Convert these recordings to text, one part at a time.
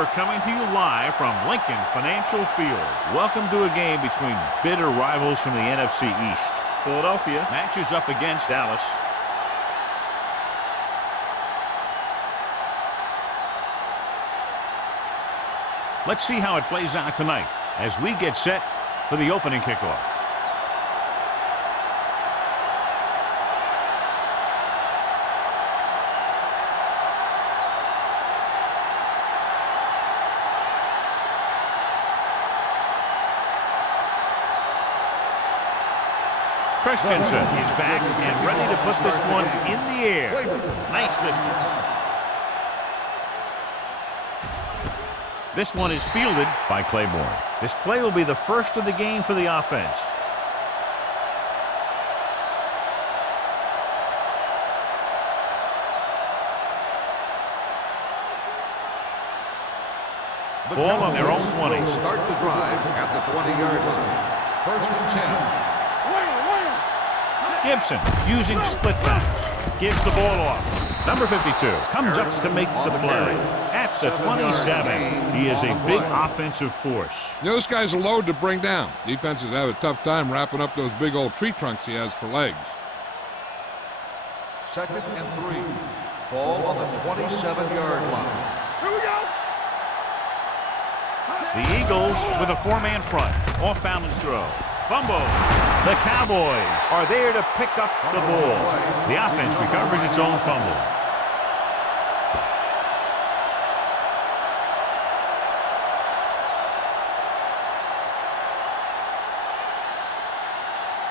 we're coming to you live from Lincoln Financial Field. Welcome to a game between bitter rivals from the NFC East. Philadelphia matches up against Dallas. Let's see how it plays out tonight as we get set for the opening kickoff. Christensen is back and ready to put this one in the air. Nice distance. This one is fielded by Claiborne. This play will be the first of the game for the offense. Ball on their own 20. Start the drive at the 20-yard line. 1st and 10. Gibson using split backs. Gives the ball off. Number 52 comes up to make the play. At the 27, he is a big offensive force. You know, this guy's a load to bring down. Defenses have a tough time wrapping up those big old tree trunks he has for legs. 2nd and 3. Ball on the 27-yard line. Here we go. The Eagles with a 4-man front. Off balance throw. Fumble. The Cowboys are there to pick up the ball. The offense recovers its own fumble.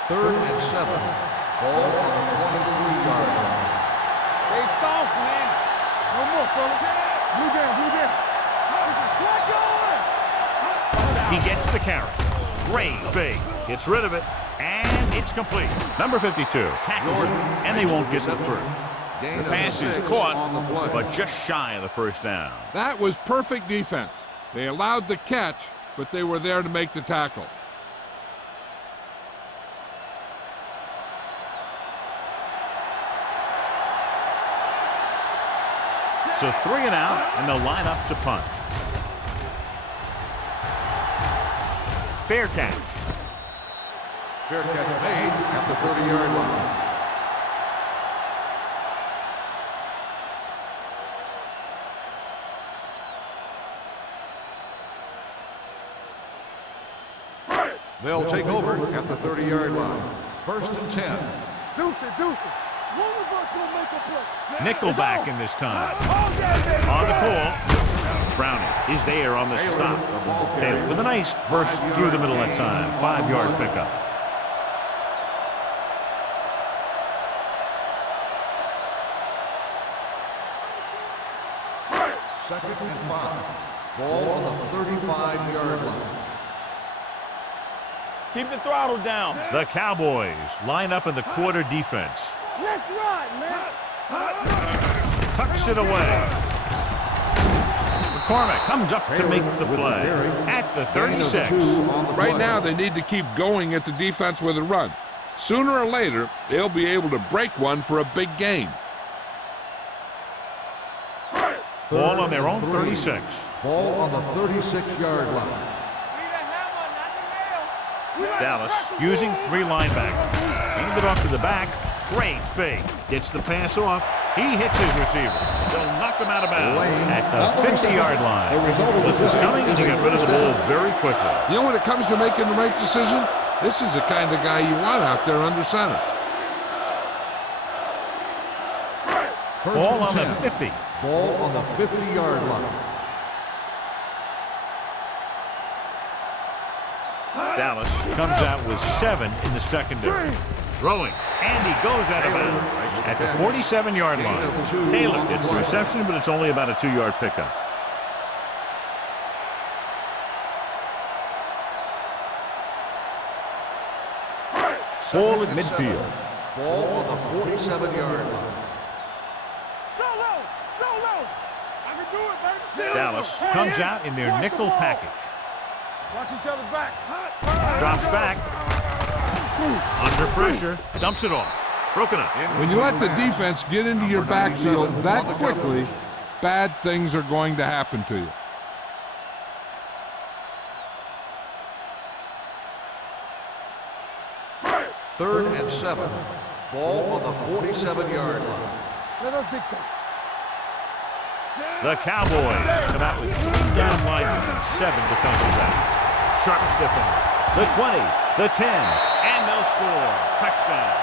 Third and 7. Ball on the 23-yard line. Stay soft, man. No more, fellas. Blue down. He gets the carry. Great fake. Gets rid of it, and it's complete. Number 52 tackles him, and they won't get the first. The pass is caught, but just shy of the first down. That was perfect defense. They allowed the catch, but they were there to make the tackle. So 3 and out, and they'll line up to punt. Fair catch. Fair catch made at the 30-yard line. They'll take over at the 30-yard line. 1st and 10. Deuce it. One of us gonna make a play. Nickelback in this time. On the call, Browning is there on the stop. Taylor with a nice burst through the middle that time. 5-yard pickup. Second and 5. Ball on the 35-yard line. Keep the throttle down. The Cowboys line up in the quarter defense. Let's ride, man. Tucks it away. McCormick comes up to make the play at the 36. Right now, they need to keep going at the defense with a run. Sooner or later, they'll be able to break one for a big gain. Ball on their own 36. Ball on the 36-yard line. Dallas using 3 linebackers. Hand it off to the back. Great fake. Gets the pass off. He hits his receiver. They'll knock him out of bounds at the 50-yard line. Blitz was coming, and he got rid of the ball very quickly. You know, when it comes to making the right decision, this is the kind of guy you want out there under center. Ball on the 50. Ball on the 50-yard line. Dallas comes out with 7 in the secondary. Throwing, and he goes out of bounds at the 47-yard line. Taylor gets the reception, but it's only about a 2-yard pickup. Ball at midfield. Ball on the 47-yard line. I can do it, baby. Dallas comes out in their nickel package. Watch each other back. Drops back. Under pressure. Dumps it off. Broken up. When you let the defense get into your backfield that quickly, bad things are going to happen to you. 3rd and 7. Ball on the 47-yard line. Let us dictate. The Cowboys come out with 3 down linemen and 7 defensive backs. Sharp stiffing. The 20, the 10, and they'll score. Touchdown.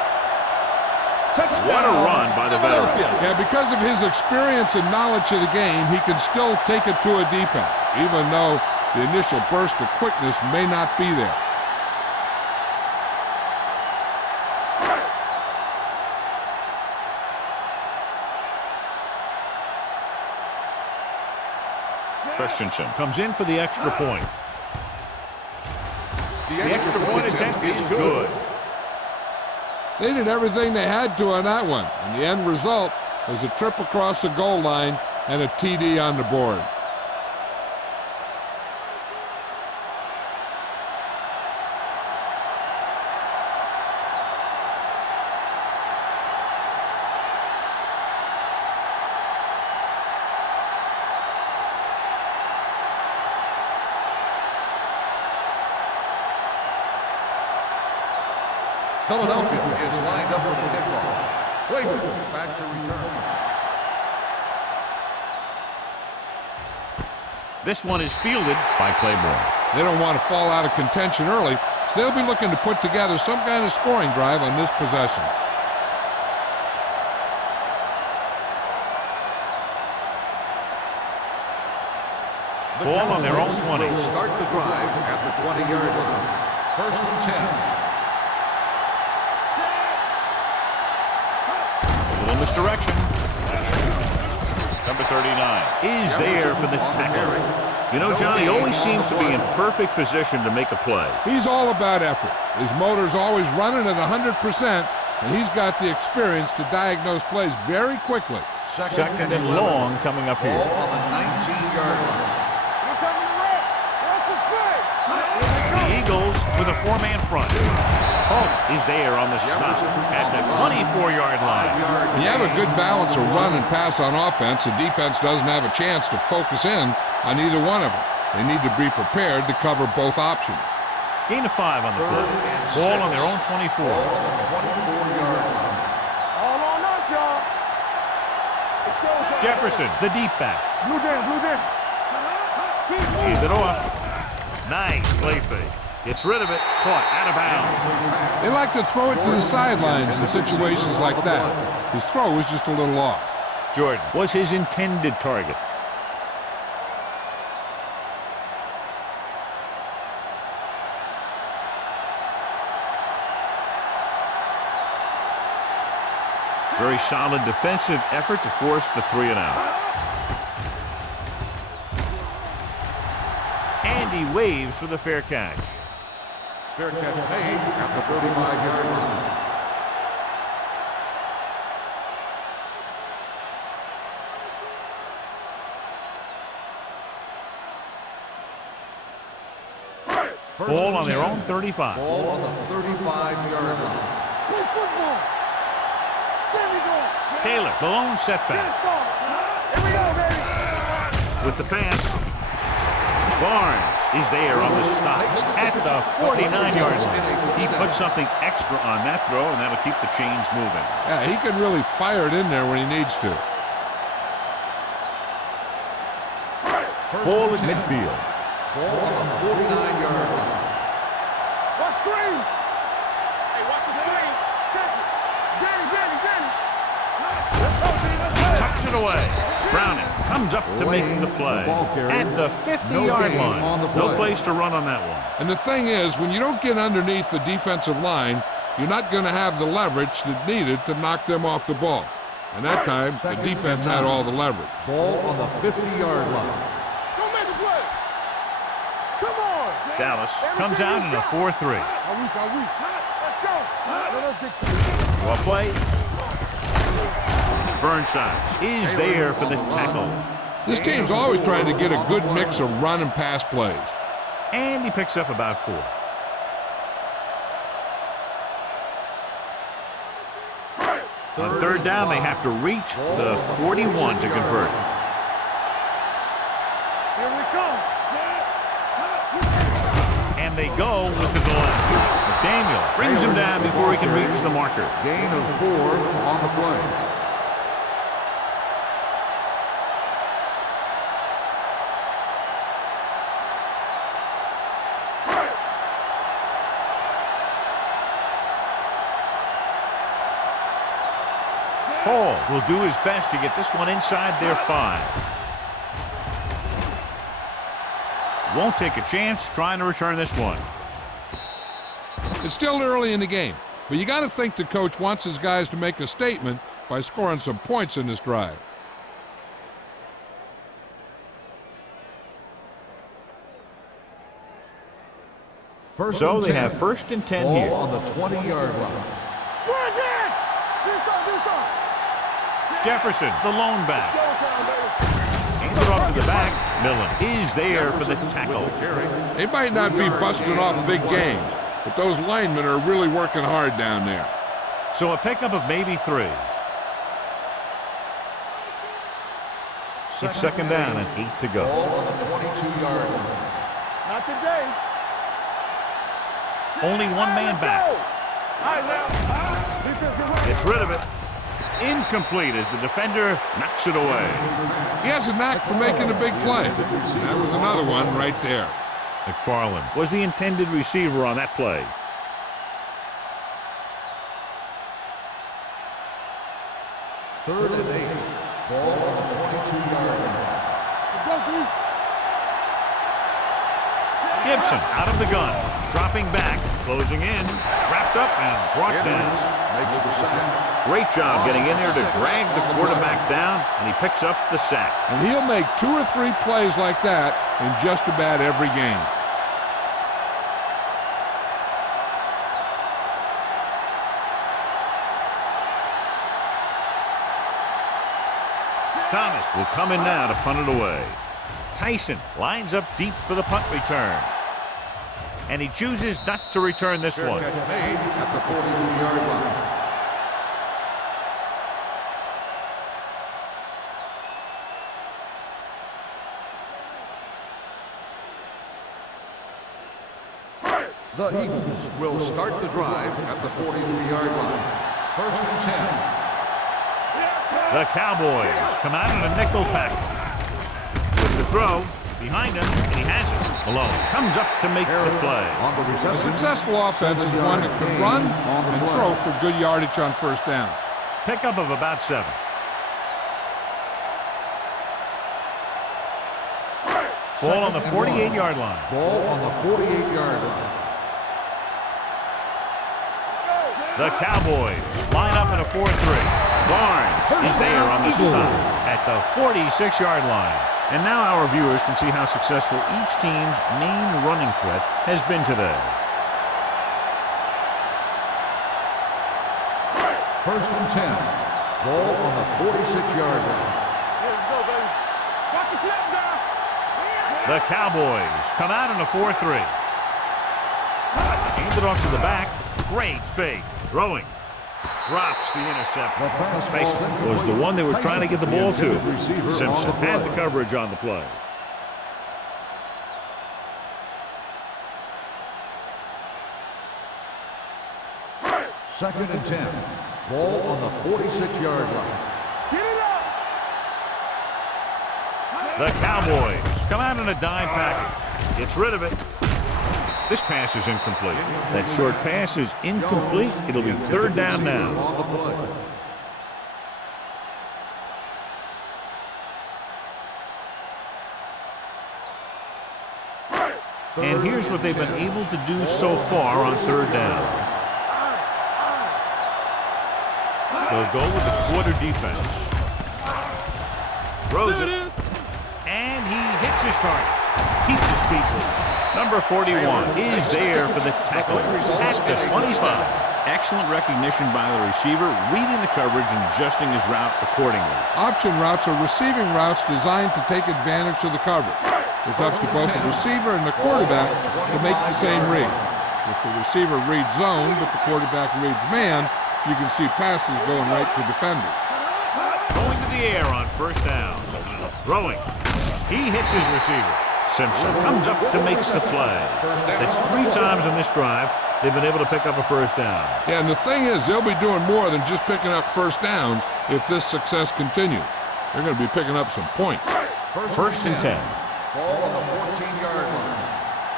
What a run by the veteran. Yeah, because of his experience and knowledge of the game, he can still take it to a defense, even though the initial burst of quickness may not be there. Christensen comes in for the extra point. The extra point attempt is good. They did everything they had to on that one, and the end result was a trip across the goal line and a TD on the board. Philadelphia is lined up for the kickoff. Claiborne back to return. This one is fielded by Claiborne. They don't want to fall out of contention early, so they'll be looking to put together some kind of scoring drive on this possession. Ball on their own 20. Will start the drive at the 20-yard line. 1st and 10. A little misdirection. Number 39 is there for the tackle. You know, John, he always seems to be in perfect position to make a play. He's all about effort. His motor's always running at 100%, and he's got the experience to diagnose plays very quickly. Second and long coming up here. Ball on the 19-yard line. The Eagles with a 4-man front. Holt is there on the stop at the 24-yard line. When you have a good balance of run and pass on offense, the defense doesn't have a chance to focus in on either one of them. They need to be prepared to cover both options. Gain of 5 on the play. Ball on their own 24. Ball on the 24-yard line. All on us, y'all. Jefferson, the deep back. Blue down, blue down. He's it off. Nice play fake. Gets rid of it. Caught out of bounds. They like to throw it to the sidelines in situations like that. His throw was just a little off. Jordan was his intended target. Very solid defensive effort to force the 3 and out. And he waves for the fair catch. Fair catch made at the 35-yard line. Ball on their own 35. Ball on the 35-yard line. Play football. There we go. Taylor, the lone setback. Here we go, baby. With the pass. Barnes is there on the stop at the 49-yard line. He put something extra on that throw, and that'll keep the chains moving. Yeah, he can really fire it in there when he needs to. Ball at midfield. Ball on the 49-yard line. Watch screen. Hey, watch the screen. Check it. Danny. Tucks it away. Browning comes up to make the play at the 50-yard line. No place to run on that one. And the thing is, when you don't get underneath the defensive line, you're not going to have the leverage that needed to knock them off the ball. And that time, the defense had all the leverage. Ball on the 50-yard line. Don't make a play. Come on. Dallas comes out in a 4-3. Are we? Let's go. Let us dictate. Well play. Burnside is there for the tackle. This team's always trying to get a good mix of run and pass plays. And he picks up about 4. On 3rd down, they have to reach the 41 to convert. Here we come. And and they go with the delay. McDaniel brings him down before he can reach the marker. Gain of 4 on the play. Hall will do his best to get this one inside their 5. Won't take a chance trying to return this one. It's still early in the game, but you got to think the coach wants his guys to make a statement by scoring some points in this drive. So they have 1st and 10 here. Ball on the 20-yard line. Jefferson, the lone back. Handed off to the back. Millen is there for the tackle. They might not be busting off big games, but those linemen are really working hard down there. So a pickup of maybe 3. It's 2nd down and 8 to go. Ball on the 22-yard line. Not today. Only one man back. Gets rid of it. Incomplete as the defender knocks it away. He has a knack for making a big play. That was another one right there. McFarland was the intended receiver on that play. Third and 8. Ball on the 22-yard line. Gibson out of the gun. Dropping back. Closing in. Wrapped up and brought down. Makes the sack. Great job getting in there to drag the quarterback down, and he picks up the sack. And he'll make 2 or 3 plays like that in just about every game. Thomas will come in now to punt it away. Tyson lines up deep for the punt return. And he chooses not to return this one. Catch made at the 43-yard line. The Eagles will start the drive at the 43-yard line. 1st and 10. The Cowboys come out in a nickel package. With the throw behind him, and he has it. Malone comes up to make the play. A successful offense is one that can run and throw for good yardage on 1st down. Pickup of about 7. Ball on the 48-yard line. Ball on the 48-yard line. The Cowboys line up in a 4-3. Barnes is there on the stop at the 46-yard line. And now our viewers can see how successful each team's main running threat has been today. 1st and 10. Ball on the 46-yard line. The Cowboys come out in a 4-3. Handed off to the back. Great fake. Throwing. Drops the interception. Mason was the one they were trying to get the ball to. Simpson had the coverage on the play. Second and 10. Ball on the 46-yard line. The Cowboys come out in a dime package. Gets rid of it. This pass is incomplete. That short pass is incomplete. It'll be 3rd down now. And here's what they've been able to do so far on 3rd down. They'll go with the quarter defense. Throws it. And he hits his target. Keeps his feet moving. Number 41 is there for the tackle at the 25. Excellent recognition by the receiver, reading the coverage and adjusting his route accordingly. Option routes are receiving routes designed to take advantage of the coverage. It's up to both the receiver and the quarterback to make the same read. If the receiver reads zone, but the quarterback reads man, you can see passes going right to defenders. Going to the air on 1st down. Throwing. He hits his receiver. Simpson comes up to make the play. It's 3 times in this drive they've been able to pick up a first down. Yeah, and the thing is, they'll be doing more than just picking up first downs if this success continues. They're going to be picking up some points. First and 10. Ball on the 14-yard line.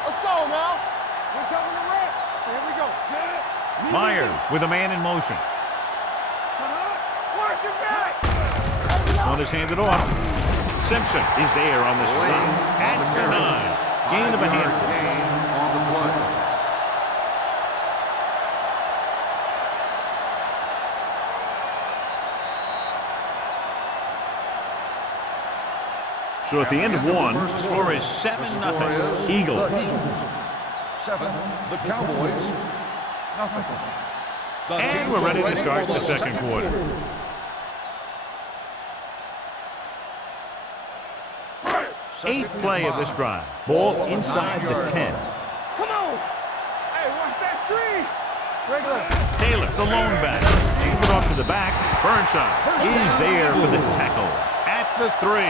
Let's go now. We're coming to red. Here we go. Myers with a man in motion. Watch it back. This one is handed off. Simpson is there on the stop at the 9. Gain of a handful. Gain on the play. So at the end of 1, the score is 7-0. Eagles. 7. The Cowboys. Nothing. And we're ready to start the second quarter. Eighth play of this drive. Ball inside the 10. Come on. Hey, watch that screen. Regular. Taylor, the lone back. Hand it off to the back. Burnside is there for the tackle at the 3.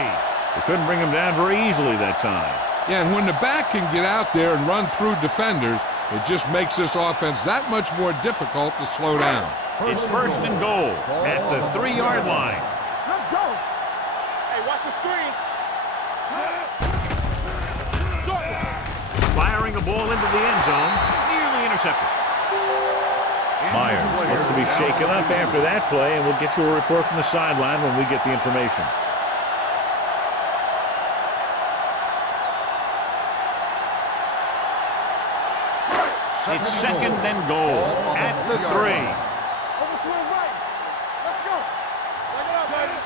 They couldn't bring him down very easily that time. Yeah, and when the back can get out there and run through defenders, it just makes this offense that much more difficult to slow down. It's first and goal at the 3-yard line. Let's go. Hey, watch the screen. Firing a ball into the end zone. Nearly intercepted. Myers looks to be shaken up after that play, and we'll get you a report from the sideline when we get the information. It's second and goal at the 3. Over swing right. Let's go. Back it up, baby.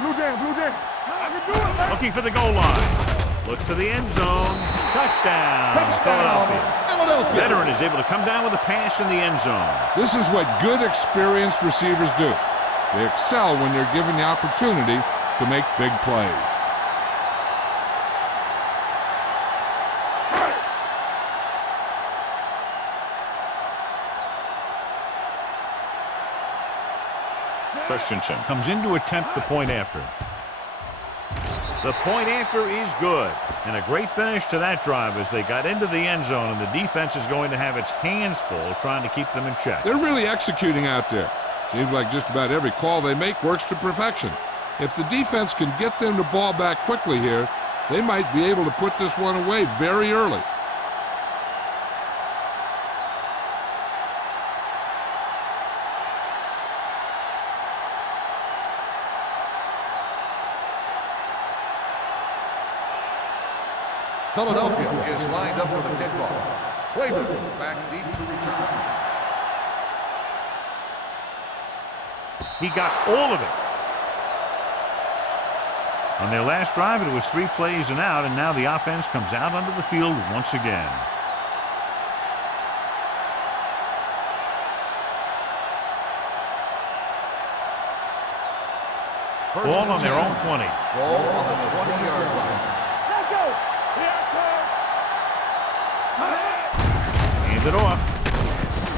Blue down. I can do it, man. Looking for the goal line. Looks to the end zone. Touchdown, Philadelphia. Veteran is able to come down with a pass in the end zone. This is what good, experienced receivers do. They excel when they're given the opportunity to make big plays. Christensen comes in to attempt the point after. The point after is good. And a great finish to that drive as they got into the end zone, and the defense is going to have its hands full trying to keep them in check. They're really executing out there. Seems like just about every call they make works to perfection. If the defense can get them the ball back quickly here, they might be able to put this one away very early. Philadelphia is lined up for the kickoff. Claiborne back deep to return. He got all of it. On their last drive, it was 3 plays and out, and now the offense comes out onto the field once again. Ball on their own 20. Ball on the 20-yard line. Let's go. Here it Hand it off.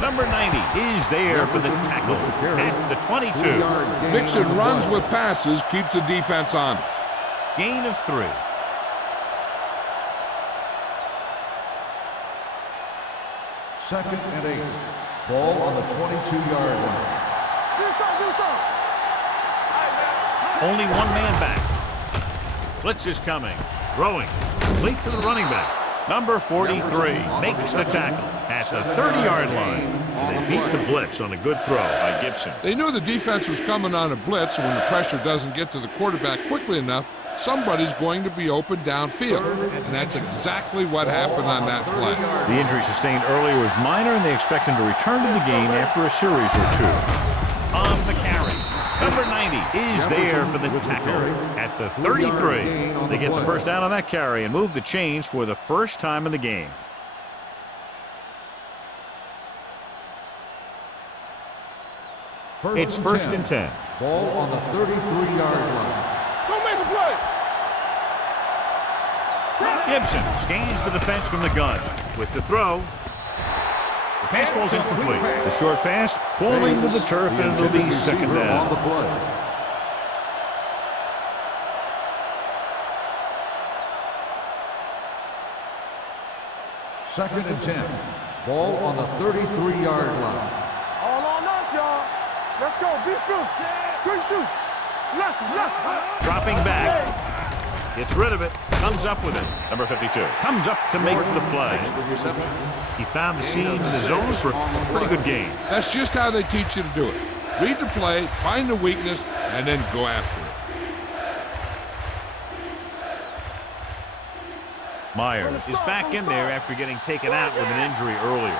Number 90 is there for the tackle at the 22. Mixon runs with passes, keeps the defense honest. Gain of 3. Second and 8. Ball on the 22-yard line. Do something. Only one man back. Blitz is coming. Throwing. Complete to the running back. Number 43 makes the tackle at the 30-yard line. And they beat the blitz on a good throw by Gibson. They knew the defense was coming on a blitz, and when the pressure doesn't get to the quarterback quickly enough, somebody's going to be open downfield. And that's exactly what happened on that play. The injury sustained earlier was minor, and they expect him to return to the game after a series or 2. On the carry. Number 90 is there for the tackle at the 33. They get the first down on that carry and move the chains for the first time in the game. It's first and 10. Ball on the 33-yard line. Don't make a play. Gibson scans the defense from the gun with the throw. The pass falls incomplete. The short pass falling to the turf, and it'll be second down. On the play. Second and 10. Ball on the 33-yard line. All on us, y'all. Let's go. Be true. Good shoot. Left. Dropping back. Gets rid of it. Comes up with it. Number 52. Comes up to make the play. He found the seam in the zone for a pretty good game. That's just how they teach you to do it. Read the play, find the weakness, and then go after it. Myers is back in there after getting taken out with an injury earlier.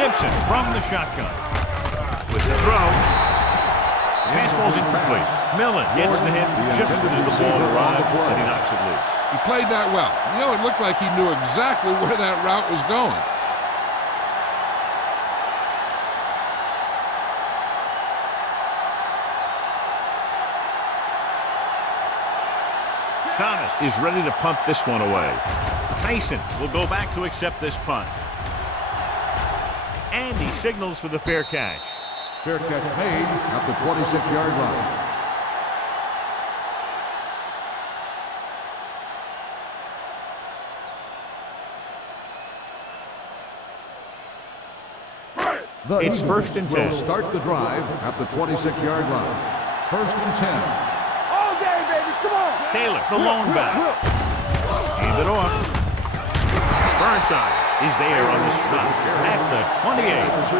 Gibson from the shotgun. With the throw. Pass falls incomplete. Millen gets the hit just as the ball arrives, and he knocks it loose. He played that well. You know, it looked like he knew exactly where that route was going. Thomas is ready to punt this one away. Tyson will go back to accept this punt. And he signals for the fair catch. Fair catch made at the 26-yard line. It's first and 10. Will start the drive at the 26-yard line. First and 10. All day, baby. Come on. Taylor, the lone back. Hand it off. Burnside is there on the stop at the 28.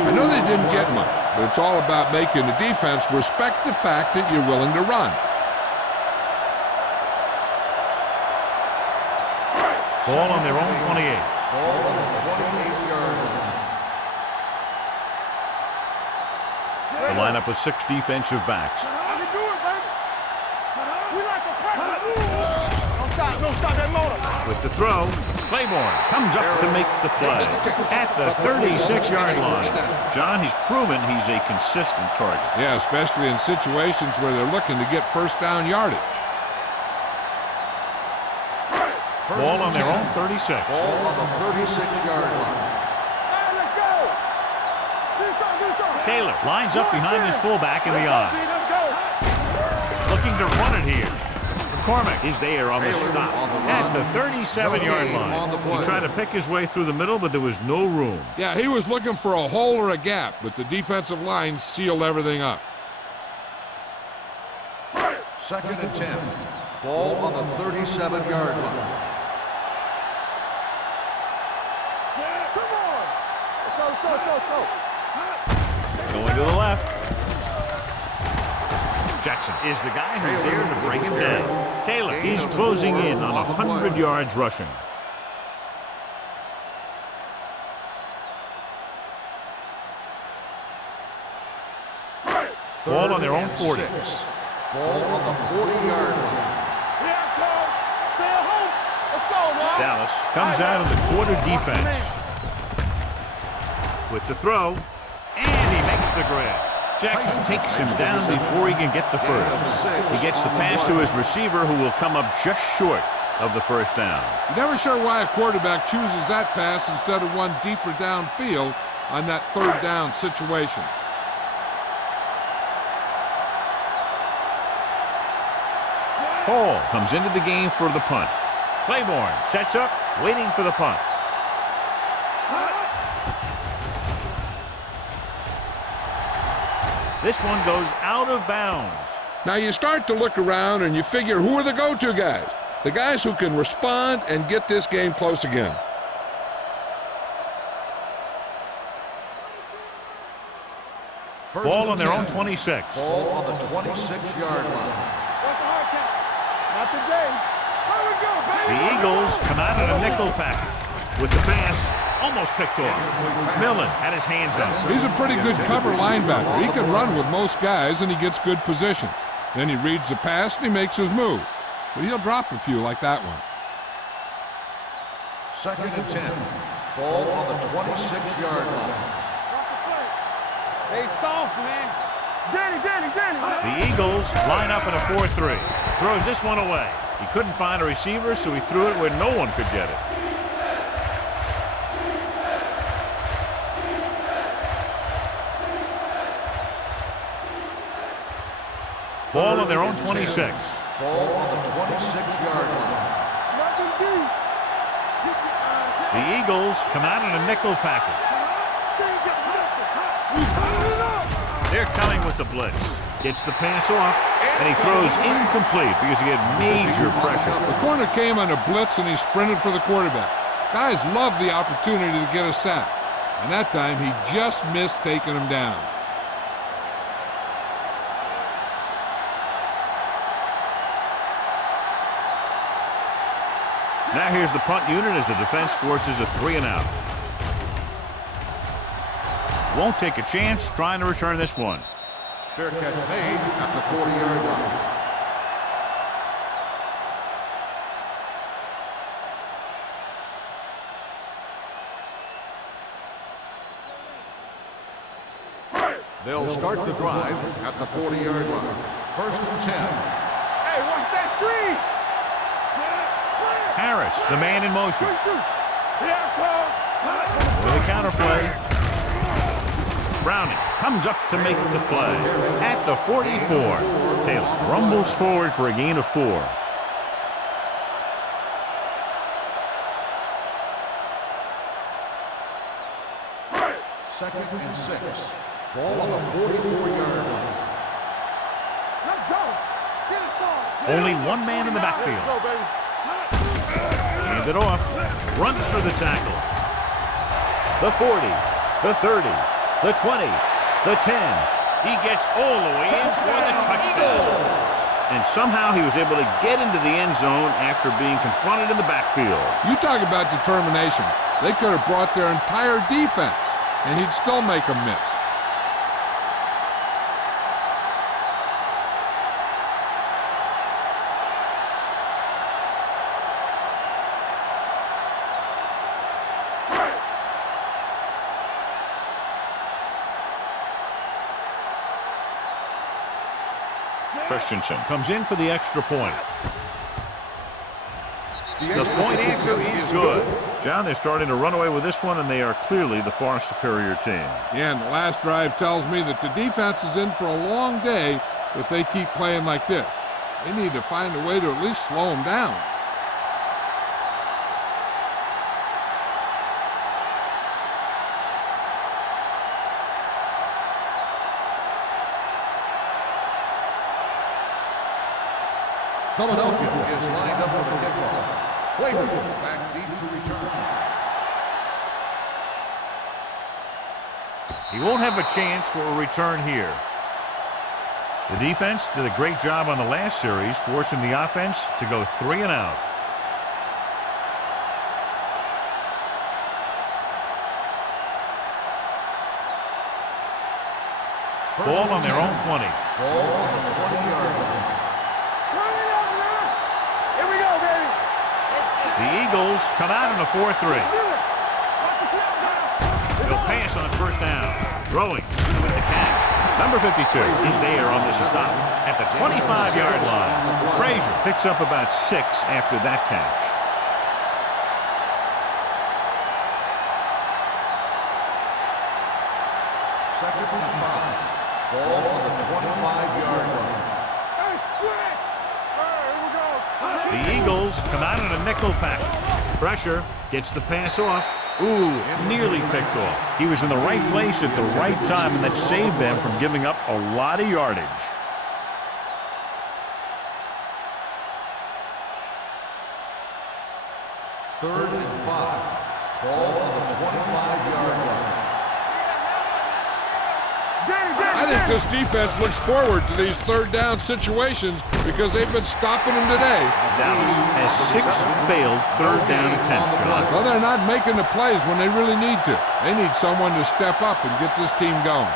I know they didn't get much, but it's all about making the defense respect the fact that you're willing to run. Ball on their own 28. Ball on the 28-yard line. The lineup with 6 defensive backs. I can do it, baby. We like to press. Don't stop that motor. With the throw, Claiborne comes up to make the play at the 36-yard line. John, he's proven he's a consistent target. Yeah, especially in situations where they're looking to get first down yardage. Ball on their own 36. Ball on the 36-yard line. Hey, let's go. Do something. Taylor lines up behind his fullback in the eye. Let's go. Looking to run it here. McCormick is there on the stop at the 37-yard line. He tried to pick his way through the middle, but there was no room. Yeah, he was looking for a hole or a gap, but the defensive line sealed everything up. Second and 10. Ball on the 37-yard line. Come on. Let's go. Going to the left. Jackson is the guy who's there to bring him down. Taylor is closing in on 100 yards rushing. Ball on their own 40. Ball on the 40-yard line. Here I come. Stay at home. Let's go, man. Dallas comes out of the quarter defense. With the throw, and he makes the grab. Jackson takes him down before he can get the first. He gets the pass to his receiver, who will come up just short of the first down. You're never sure why a quarterback chooses that pass instead of one deeper downfield on that third down situation. Hall comes into the game for the punt. Claiborne sets up, waiting for the punt. This one goes out of bounds. Now you start to look around and you figure, who are the go-to guys? The guys who can respond and get this game close again. Ball on their own 26. Ball on the 26-yard line. Not today. There we go, baby. The Eagles come out in a nickel package with the pass almost picked off. Millen had his hands on it. He's a pretty good cover linebacker. He can run with most guys and he gets good position. Then he reads the pass and he makes his move. But he'll drop a few like that one. Second and 10. Ball on the 26-yard line. Hey, soft, man. Danny. The Eagles line up in a 4-3. Throws this one away. He couldn't find a receiver, so he threw it where no one could get it. Ball on their own 26. Ball on the 26-yard line. Nothing The Eagles come out in a nickel package. They're coming with the blitz. Gets the pass off, and he throws incomplete because he had major pressure. The corner came on a blitz, and he sprinted for the quarterback. Guys love the opportunity to get a sack, and that time he just missed taking him down. Now here's the punt unit as the defense forces a 3-and-out. Won't take a chance trying to return this one. Fair catch made at the 40-yard line. They'll start the drive at the 40-yard line. 1st and 10. Hey, watch that screen! Harris, the man in motion. Here With a counterplay. Browning comes up to make the play at the 44. Taylor rumbles forward for a gain of 4. Second and 6. Ball on the 44-yard line. Let's go! Get it started! Only one man in the backfield. Let's go, baby! Hand it off. Runs for the tackle. The 40. The 30. The 20. The 10. He gets all the way in for the touchdown. And somehow he was able to get into the end zone after being confronted in the backfield. You talk about determination. They could have brought their entire defense, and he'd still make them miss. Christensen comes in for the extra point. The point answer is good. John, they're starting to run away with this one, and they are clearly the far superior team. Yeah, and the last drive tells me that the defense is in for a long day if they keep playing like this. They need to find a way to at least slow them down. Philadelphia is lined up for the kickoff. Claiborne back deep to return. He won't have a chance for a return here. The defense did a great job on the last series, forcing the offense to go 3-and-out. Ball on their own 20. Ball on the 20-yard line. Here we go, baby! The Eagles come out in a 4-3. They'll pass on 1st down. Throwing with the catch. Number 52 is there on the stop at the 25-yard line. Frazier picks up about 6 after that catch. Second and 5. Ball on the 25-yard line. Hey, stretch! All right, here we go. The Eagles come out in a nickel package. Pressure gets the pass off. Ooh, nearly picked off. He was in the right place at the right time, and that saved them from giving up a lot of yardage. Third and 5. Ball on the 25-yard line. I think this defense looks forward to these 3rd down situations because they've been stopping them today. Dallas has 6 failed 3rd down attempts, John. Well, they're not making the plays when they really need to. They need someone to step up and get this team going.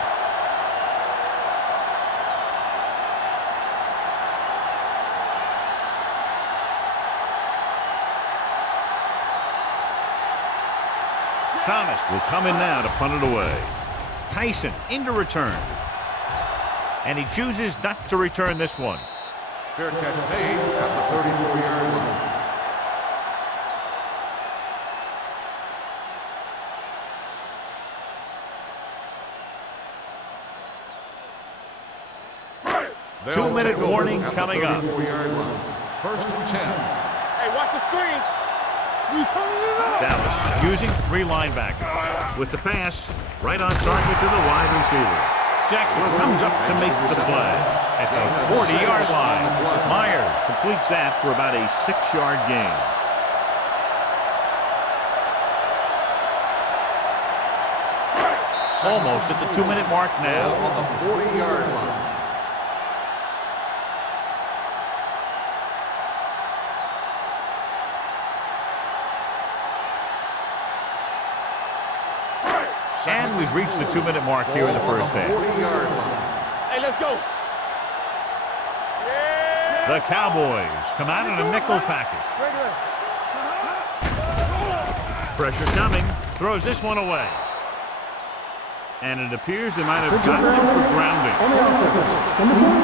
Thomas will come in now to punt it away. Tyson into return. And he chooses not to return this one. Fair catch made at the 34-yard line. They'll 2-minute take over warning at the coming up. 34-yard line. 1st and 10. Hey, watch the screen. Dallas using 3 linebackers. With the pass, right on target to the wide receiver. Jackson comes up to make the play at the 40-yard line. Myers completes that for about a 6-yard gain. Almost at the 2-minute mark now. On the 40-yard line. And we've reached the 2-minute mark here in the first half. 40-yard line. Hey, let's go. The Cowboys come out in a nickel package. Pressure coming. Throws this one away. And it appears they might have gotten him for grounding.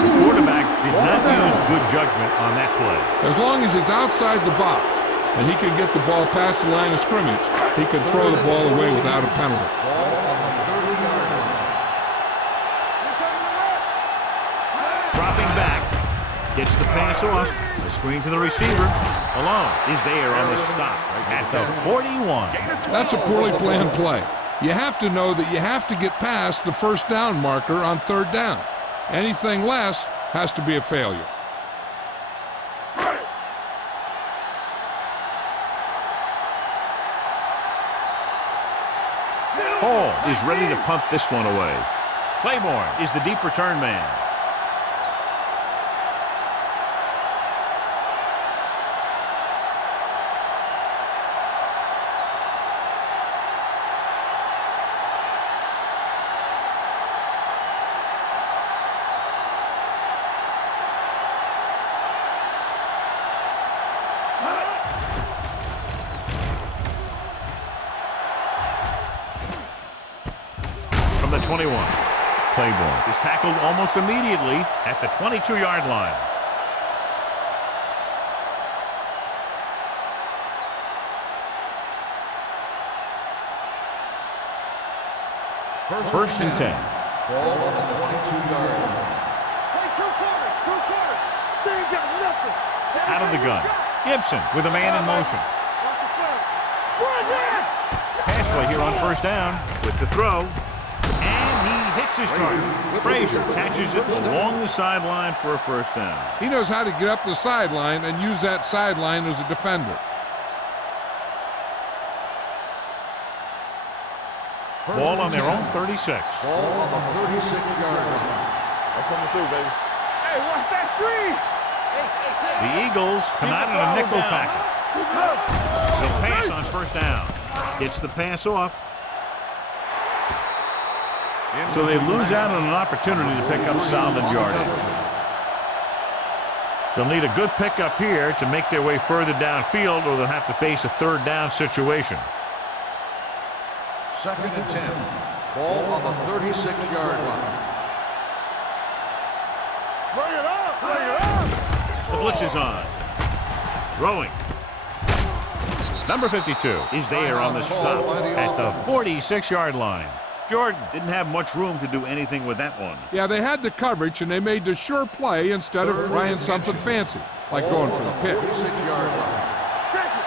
The quarterback did not use good judgment on that play. As long as it's outside the box and he can get the ball past the line of scrimmage, he can throw the ball away without a penalty. Ball on the 30-yard line. Dropping back. Gets the pass off. The screen to the receiver. Alone is there on the stop at the 41. That's a poorly planned play. You have to know that you have to get past the first down marker on 3rd down. Anything less has to be a failure. Hall is ready to punt this one away. Claiborne is the deep return man. From the 21, Claiborne is tackled almost immediately at the 22-yard line. First and 10. Ball on the 22-yard line. Hey, two quarters. They ain't got nothing. Out of the gun. Gibson with a man in motion. Watch the front. Run there. Pass play here on first down with the throw. And he hits his target. Frazier catches it along the sideline for a first down. He knows how to get up the sideline and use that sideline as a defender. Ball on their own 36. Ball on the 36-yard line. I'm coming through, baby. Hey, watch that screen. The Eagles come out in a nickel package. They'll pass on first down. Gets the pass off. So they lose out on an opportunity to pick up solid yardage. They'll need a good pickup here to make their way further downfield, or they'll have to face a 3rd down situation. 2nd and 10. Ball on the 36-yard line. Bring it up. Bring it up. The blitz is on. Throwing. Number 52 is there on the stop at the 46-yard line. Jordan didn't have much room to do anything with that one. Yeah, they had the coverage, and they made the sure play instead of trying something fancy, like going for the pick. 46-yard line. Check it.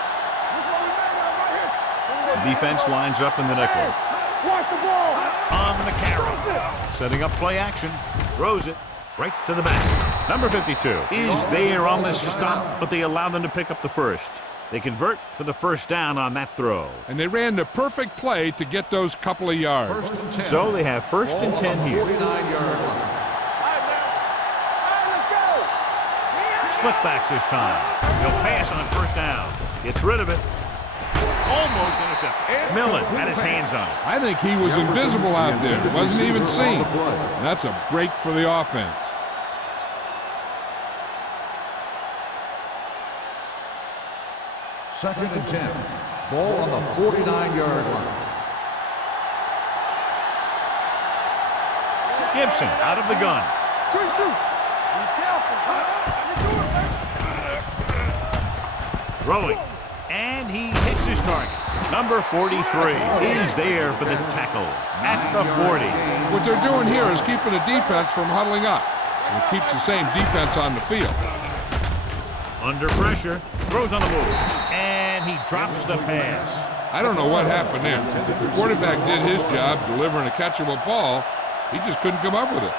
This is what we made right here. The defense lines up in the nickel. Watch the ball. On the carry. Setting up play action. Throws it right to the back. Number 52 is there on the stop, but they allow them to pick up the first. They convert for the first down on that throw. And they ran the perfect play to get those couple of yards. 1st and 10. So they have first and 10 here. 49-yard line. Split backs this time. He'll pass on first down. Gets rid of it. Almost intercepted. Millen had his hands on it. I think he was invisible out there. Wasn't even seen. And that's a break for the offense. 2nd and 10. Ball on the 49-yard line. Gibson out of the gun. Good shoot. Be careful. Throwing. And he hits his target. Number 43 is there for the tackle at the 40. What they're doing here is keeping the defense from huddling up. And it keeps the same defense on the field. Under pressure. Throws on the move. And And he drops the pass. I don't know what happened there. The quarterback did his job delivering a catchable ball. He just couldn't come up with it.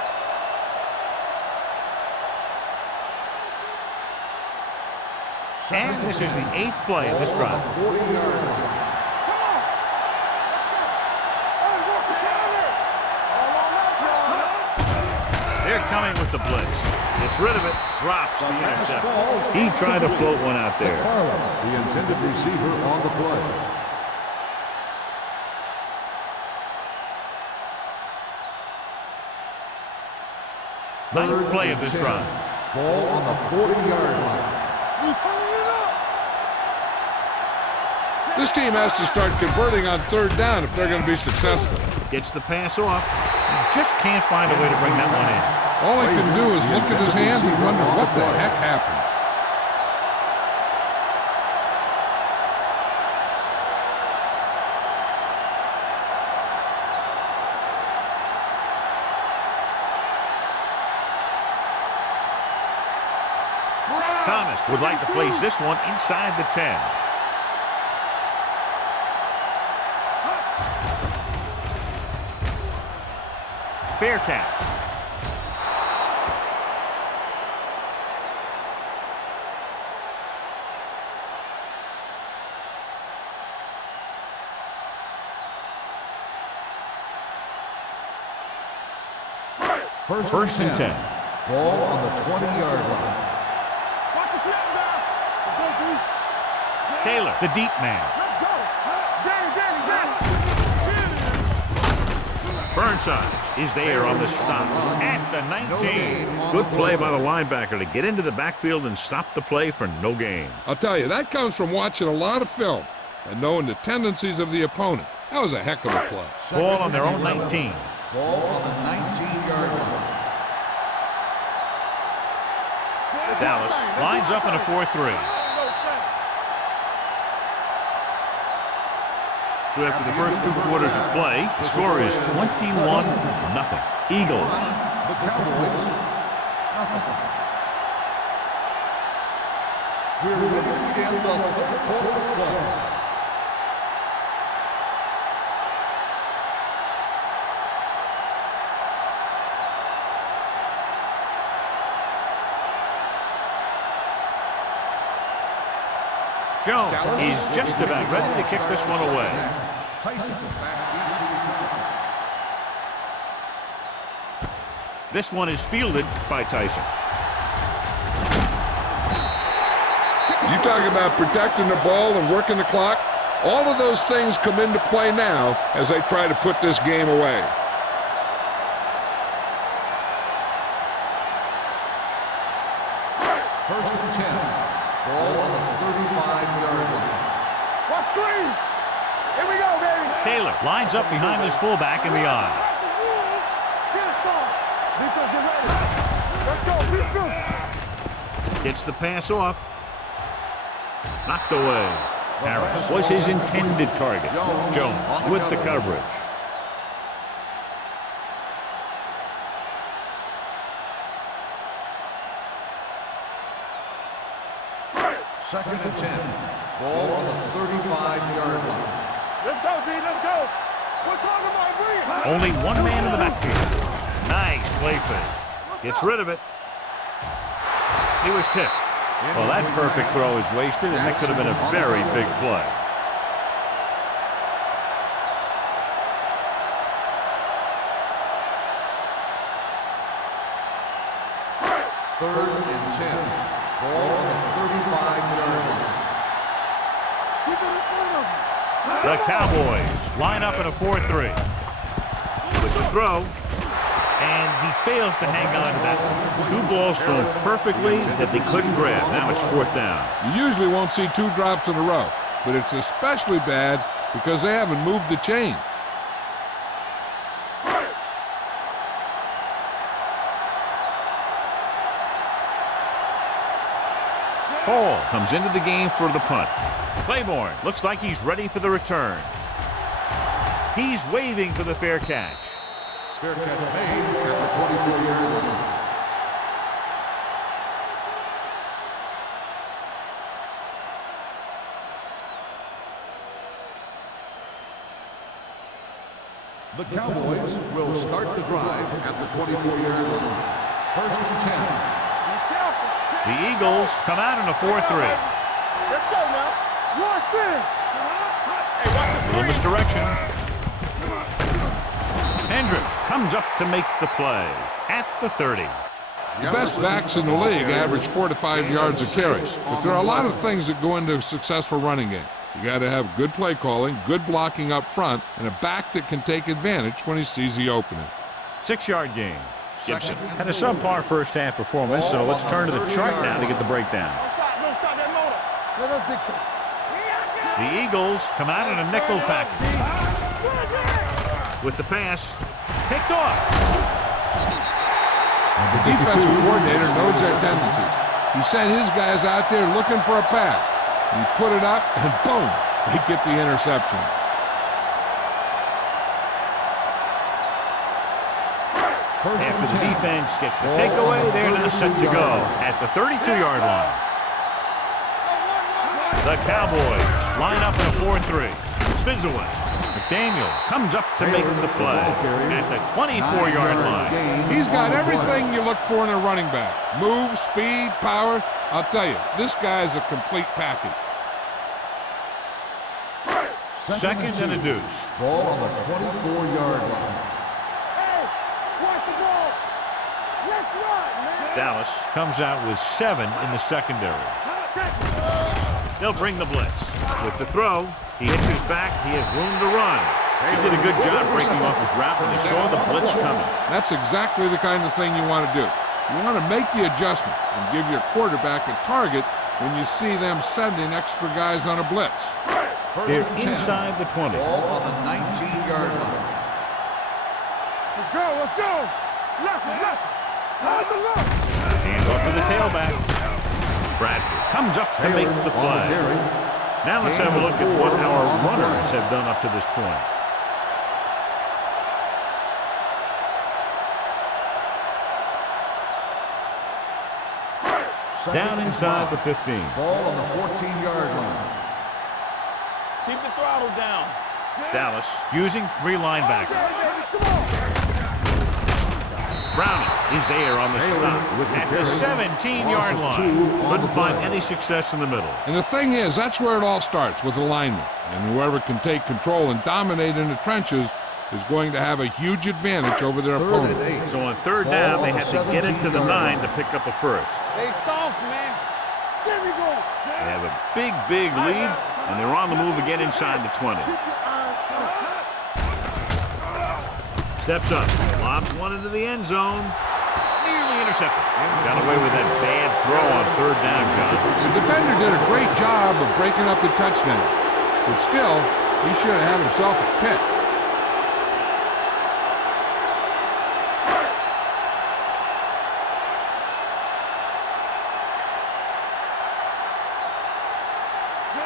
And this is the 8th play of this drive. They're coming with the blitz. Gets rid of it, drops the interception. He tried to float one out there. The intended receiver on the play. Ninth play of this drive. Ball on the 40-yard line. This team has to start converting on 3rd down if they're going to be successful. Gets the pass off. He just can't find a way to bring that one in. All he can do is look at his hands and wonder what the heck happened. Thomas would like to place this one inside the 10. Fair catch. First and 10. Ball on the 20-yard line. Taylor, the deep man. Burnside is there on the stop at the 19. Good play by the linebacker to get into the backfield and stop the play for no gain. I'll tell you, that comes from watching a lot of film and knowing the tendencies of the opponent. That was a heck of a play. Ball on their own 19. Ball on the 19-yard line. Dallas lines up in a 4-3. So after the first 2 quarters of play, the score is 21-0. Eagles. The Cowboys, nothing. We're ready to begin the 3rd quarter of play. Jones is just about ready to kick this one away. Tyson back into return. This one is fielded by Tyson. You talk about protecting the ball and working the clock. All of those things come into play now as they try to put this game away. First and 10. Ball on the 35-yard line. Watch screen. Here we go, baby. Taylor lines up behind his fullback in the eye. Get it started. Defense, get ready. Let's go. Defense. Gets the pass off. Knocked away. Harris was his intended target. Jones with the coverage. Second and 10. Ball on the 35-yard line. Let's go, D. Let's go. We're talking about Bree. Only one man in the backfield. Nice play fake. Gets rid of it. He was tipped. Well, that perfect throw is wasted, and that could have been a very big play. Third and 10. Ball on the 35-yard line. Keep it in front of him. The Cowboys line up in a 4-3. With the throw, and he fails to hang on to that. 2 balls thrown perfectly that they couldn't grab. Now it's 4th down. You usually won't see 2 drops in a row, but it's especially bad because they haven't moved the chain. Hall comes into the game for the punt. Claiborne looks like he's ready for the return. He's waving for the fair catch. Fair catch made at the 24-yard line. The Cowboys will start the drive at the 24-yard line. First and 10. The Eagles come out in a 4-3. Let's go now. Watch it. Hey, watch the Little screen. misdirection. Hendricks comes up to make the play at the 30. The best backs in the league average 4 to 5 yards a carry, but there are a lot of things that go into a successful running game. You got to have good play calling, good blocking up front, and a back that can take advantage when he sees the opening. 6-yard gain. Gibson had a subpar first half performance, so let's turn to the chart now to get the breakdown. Don't stop that motor. Let us dictate. The Eagles come out in a nickel package. With the pass, picked off. The defensive coordinator knows their tendencies. He sent his guys out there looking for a pass. He put it up, and boom, they get the interception. After the defense gets the takeaway, they're now set to go at the 32-yard line. The Cowboys line up in a 4-3. Spins away. McDaniel comes up to make the play at the 24-yard line. He's got everything you look for in a running back. Move, speed, power. I'll tell you, this guy's a complete package. Second and a deuce. Ball on the 24-yard line. Hey, watch the ball. Let's run, man. Dallas comes out with 7 in the secondary. They'll bring the blitz. With the throw, he hits his back. He has room to run. He did a good job breaking off his route when he saw the blitz coming. That's exactly the kind of thing you want to do. You want to make the adjustment and give your quarterback a target when you see them sending extra guys on a blitz. They're inside the 20. Ball on the 19-yard line. Let's go. Let's go. Listen. Hold the look. Hands off to the tailback. Bradford comes up to make the play. Now let's have a look at what our runners have done up to this point. Down inside the 15. Ball on the 14-yard line. Keep the throttle down. Dallas using 3 linebackers. Browning is there on the stop at the 17-yard line. Couldn't find any success in the middle. And the thing is, that's where it all starts, with alignment. And whoever can take control and dominate in the trenches is going to have a huge advantage over their opponent. So on 3rd down, they had to get into the 9 to pick up a first. Stay soft, man. There we go. They have a big lead, and they're on the move again inside the 20. Steps up, lobs one into the end zone. Nearly intercepted. Got away with that bad throw on 3rd down, John. The defender did a great job of breaking up the touchdown. But still, he should have had himself a pick.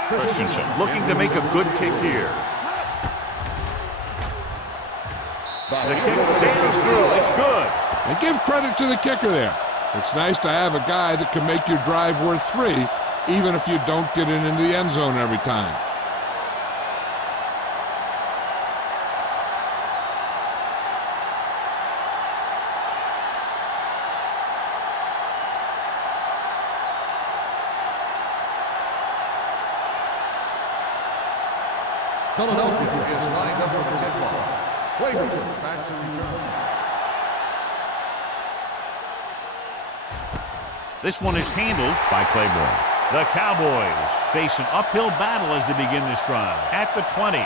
Christensen looking to make a good kick here. The kick sails through. It's good. And give credit to the kicker there. It's nice to have a guy that can make your drive worth 3, even if you don't get it into the end zone every time. Philadelphia is lined up for the kickoff. Claiborne back to return. This one is handled by Claiborne. The Cowboys face an uphill battle as they begin this drive at the 20.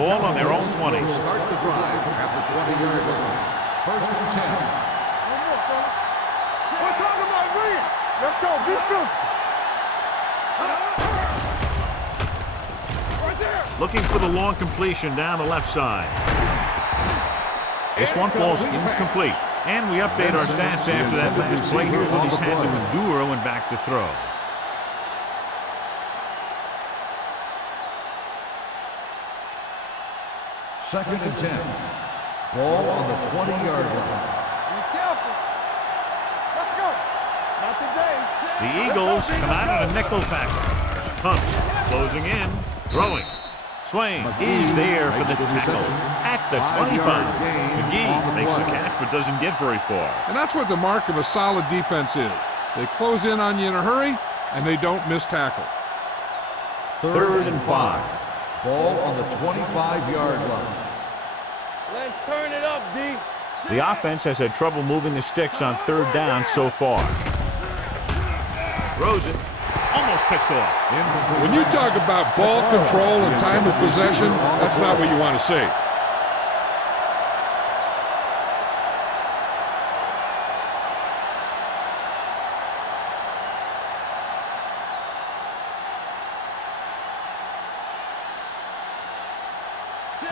Ball on their own 20. Start the drive at the 20-yard line. First and 10. We're talking about William. Let's go. Be physical. Right there. Looking for the long completion down the left side. This one falls incomplete. And we update our stats after that last play. Here's what he's had to endure when back to throw. Second and 10. Ball on the 20-yard line. Be careful. Let's go. Not today. The Eagles come out in a nickel package. Pumps, closing in, throwing. Swain is there for the tackle at the 25. McGee makes the catch but doesn't get very far. And that's what the mark of a solid defense is. They close in on you in a hurry, and they don't miss tackle. 3rd and 5. Ball on the 25-yard line. Let's turn it up, D. The offense has had trouble moving the sticks on 3rd down so far. Throws it. Almost picked off. When you talk about ball control and time of possession, that's not what you want to see.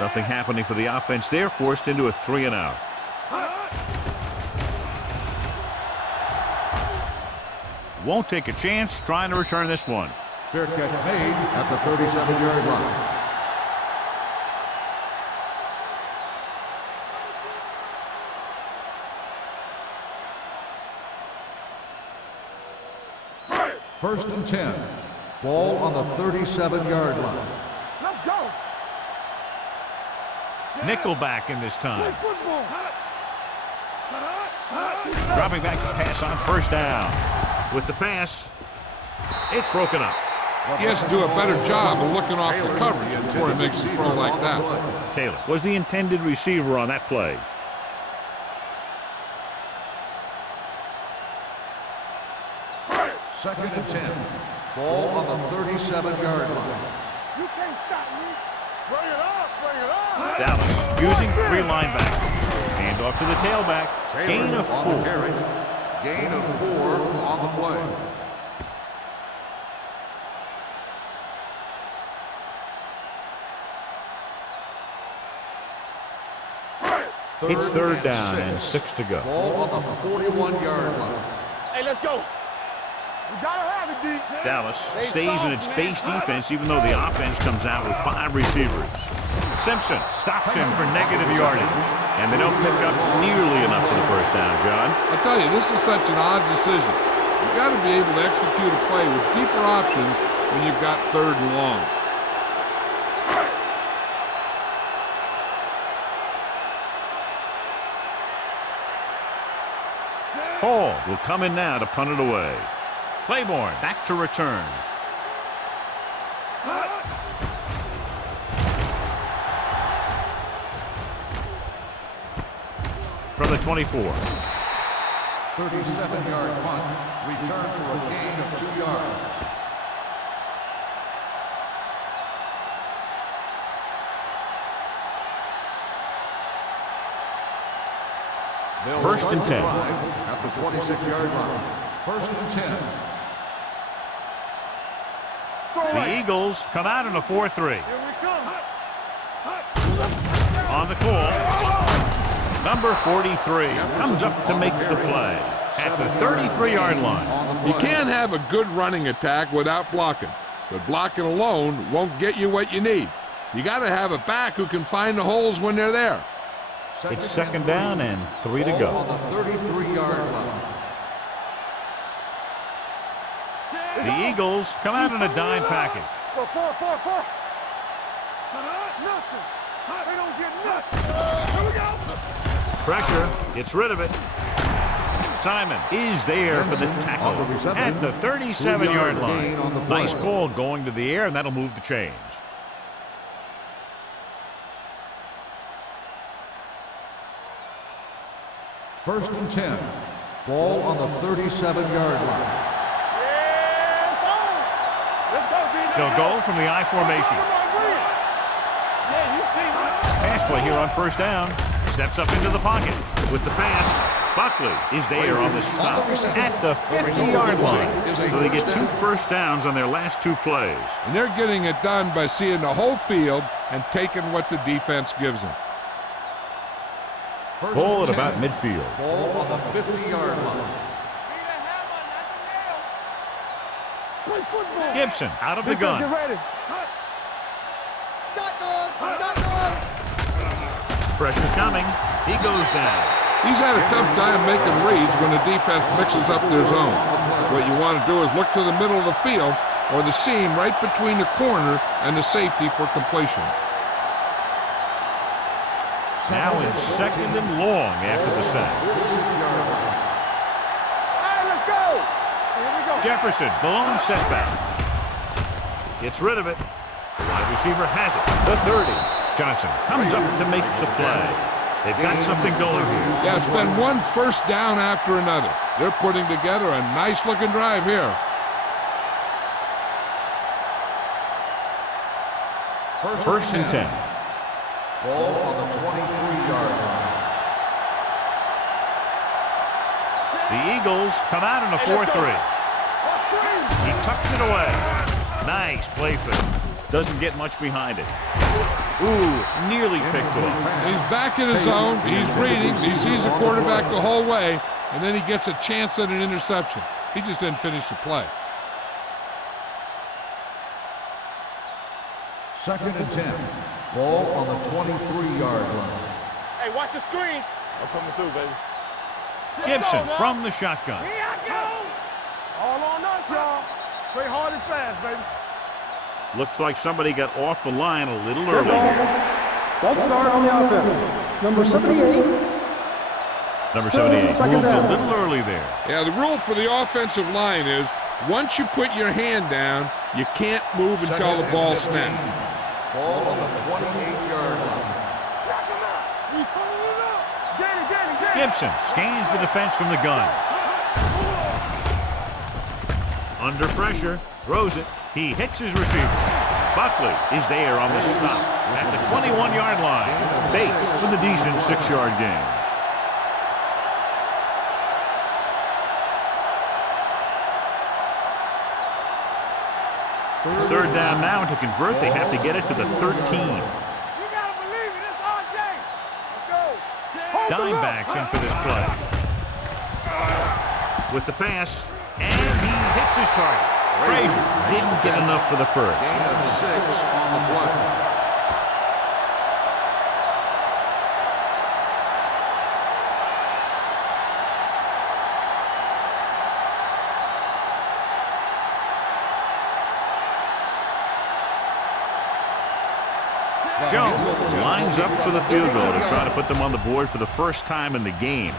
Nothing happening for the offense there, forced into a 3-and-out. Won't take a chance trying to return this one. Fair catch made at the 37-yard line. First and 10. Ball on the 37-yard line. Let's go. Nickelback in this time. Dropping back to pass on 1st down. With the pass, it's broken up. He has to do a better job of looking off the coverage before he makes a throw like that. Taylor was the intended receiver on that play. Second and 10. Ball on the 37-yard line. You can't stop me. Bring it up, bring it up. Dallas using 3 linebackers. Hand off to the tailback. Gain of 4. Gain of 4 on the play. It's 3rd down and 6 to go. Ball on the 41-yard line. Hey, let's go. We gotta have it, D. Dallas stays in its base defense even though the offense comes out with 5 receivers. Simpson stops him for negative yardage, and they don't pick up nearly enough for the 1st down, John. I tell you, this is such an odd decision. You've got to be able to execute a play with deeper options when you've got 3rd and long. Hall will come in now to punt it away. Claiborne back to return. From the 24. 37-yard punt. Return for a gain of 2 yards. They'll 1st and 10. At the 26-yard line. 1st and 10. The Eagles come out in a 4-3. Here we come. On the call. Number 43 comes up to make the play at the 33-yard line. You can't have a good running attack without blocking, but blocking alone won't get you what you need. You got to have a back who can find the holes when they're there. It's 2nd down and 3 to go. On the 33-yard line. The Eagles come out in a dime package. Four. Nothing. They don't get nothing. Here we go. Pressure gets rid of it. Simon is there for the tackle at the 37-yard line. Nice call going to the air, and that'll move the chains. First and 10. Ball on the 37-yard line. They'll go from the I formation. Pass play here on 1st down. Steps up into the pocket with the pass. Buckley is there on the stop at the 50-yard line. So they get 2 1st downs on their last 2 plays. And they're getting it done by seeing the whole field and taking what the defense gives them. Ball at about midfield. Ball on the 50-yard line. Gibson out of the gun. Get ready. Pressure coming. He goes down. He's had a tough time making reads when the defense mixes up their zone. What you want to do is look to the middle of the field or the seam right between the corner and the safety for completions. Now in second and long after the sack. Hey, let's go. Here we go. Jefferson, blown setback. Gets rid of it. Wide receiver has it. The 30. Johnson comes up to make the play. They've got something going here. Yeah, it's been one first down after another. They're putting together a nice-looking drive here. First and 10. Ball on the 23-yard line. The Eagles come out in a 4-3. He tucks it away. Nice play for him. Doesn't get much behind it. Ooh, nearly picked off. He's back in his zone. He's reading. He sees the quarterback the whole way, and then he gets a chance at an interception. He just didn't finish the play. Second and 10. Ball on the 23-yard line. Hey, watch the screen. I'm coming through, baby. Gibson from the shotgun. Here I go. All on us, y'all. Play hard and fast, baby. Looks like somebody got off the line a little early. Let's start on the offense. Number 78. Number 78 Second moved a down. little early there. Yeah, the rule for the offensive line is once you put your hand down, you can't move until the ball snaps. Ball on the 28-yard line. Gibson scans the defense from the gun. Under pressure, throws it. He hits his receiver. Buckley is there on the stop at the 21-yard line. Bates with a decent 6-yard gain. It's third down now, and to convert, they have to get it to the 13. You gotta believe it. It's RJ. Let's go. Dimebacks in for this play. With the pass, and he hits his target. Frazier didn't get enough for the first. Gain of 6 on the play. Jones lines up for the field goal to try to put them on the board for the first time in the game.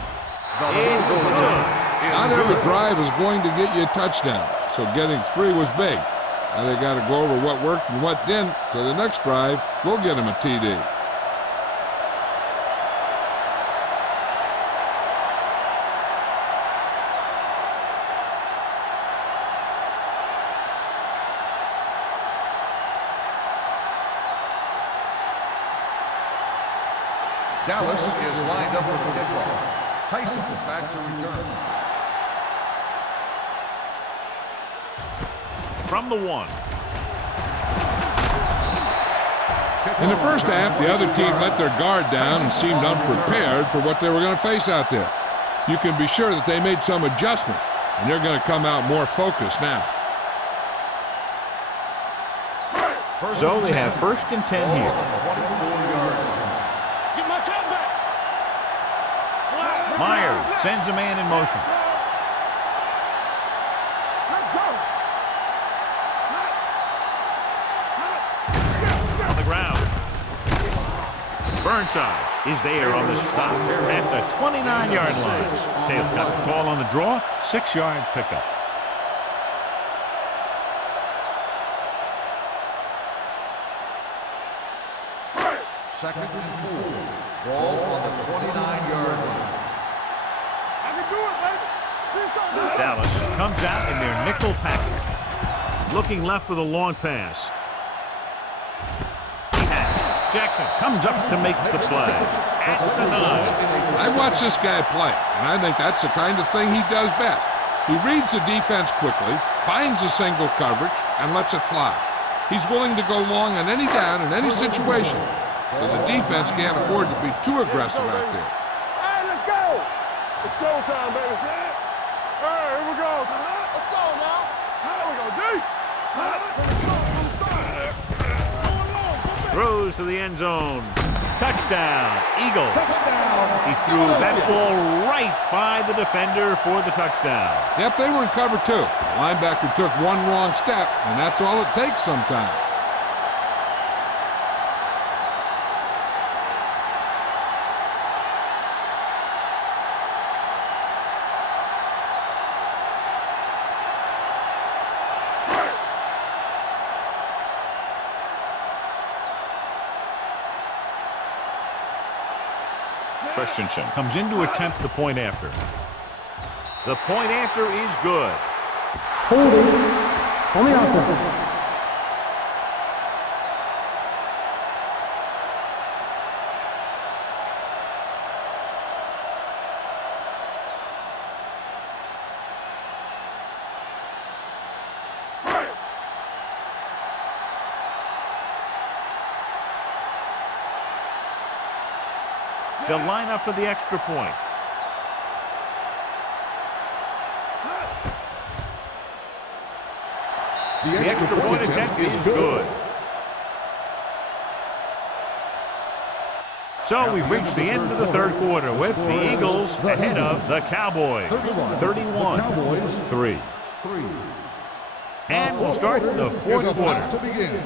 It's good. Not every drive is going to get you a touchdown, so getting 3 was big. Now they got to go over what worked and what didn't, so the next drive will get them a TD. Dallas is lined up for the kickoff. Tyson back to return. From the 1. In the first half, the other team let their guard down and seemed unprepared for what they were going to face out there. You can be sure that they made some adjustment, and they're going to come out more focused now. So they have first and 10 here. 24-yard line. Get my cut back. Myers sends a man in motion. Let's go. On the ground. Burnside is there on the stop at the 29-yard line. Taylor got the call on the draw, 6-yard pickup. Second and 4. Ball on the 29-yard line. I can do it, baby. Do something. Dallas comes out in their nickel package. Looking left for the long pass. He has it. Jackson comes up to make the play at the 9. I watch this guy play, and I think that's the kind of thing he does best. He reads the defense quickly, finds a single coverage, and lets it fly. He's willing to go long on any down in any situation, so the defense can't afford to be too aggressive out there. Hey, let's go. It's showtime, baby. All right, here we go. Let's go now. Here we go, D. Throws to the end zone. Touchdown, Eagles. Touchdown. He threw that ball right by the defender for the touchdown. Yep, they were in cover 2. The linebacker took one wrong step, and that's all it takes sometimes. Christensen comes in to attempt the point after. The point after is good. Holding on the offense. They'll line up for the extra point. The extra point attempt is good. So we've reached the end of the third quarter with the Eagles ahead of the Cowboys. 31-3. And we'll start the fourth quarter. To begin.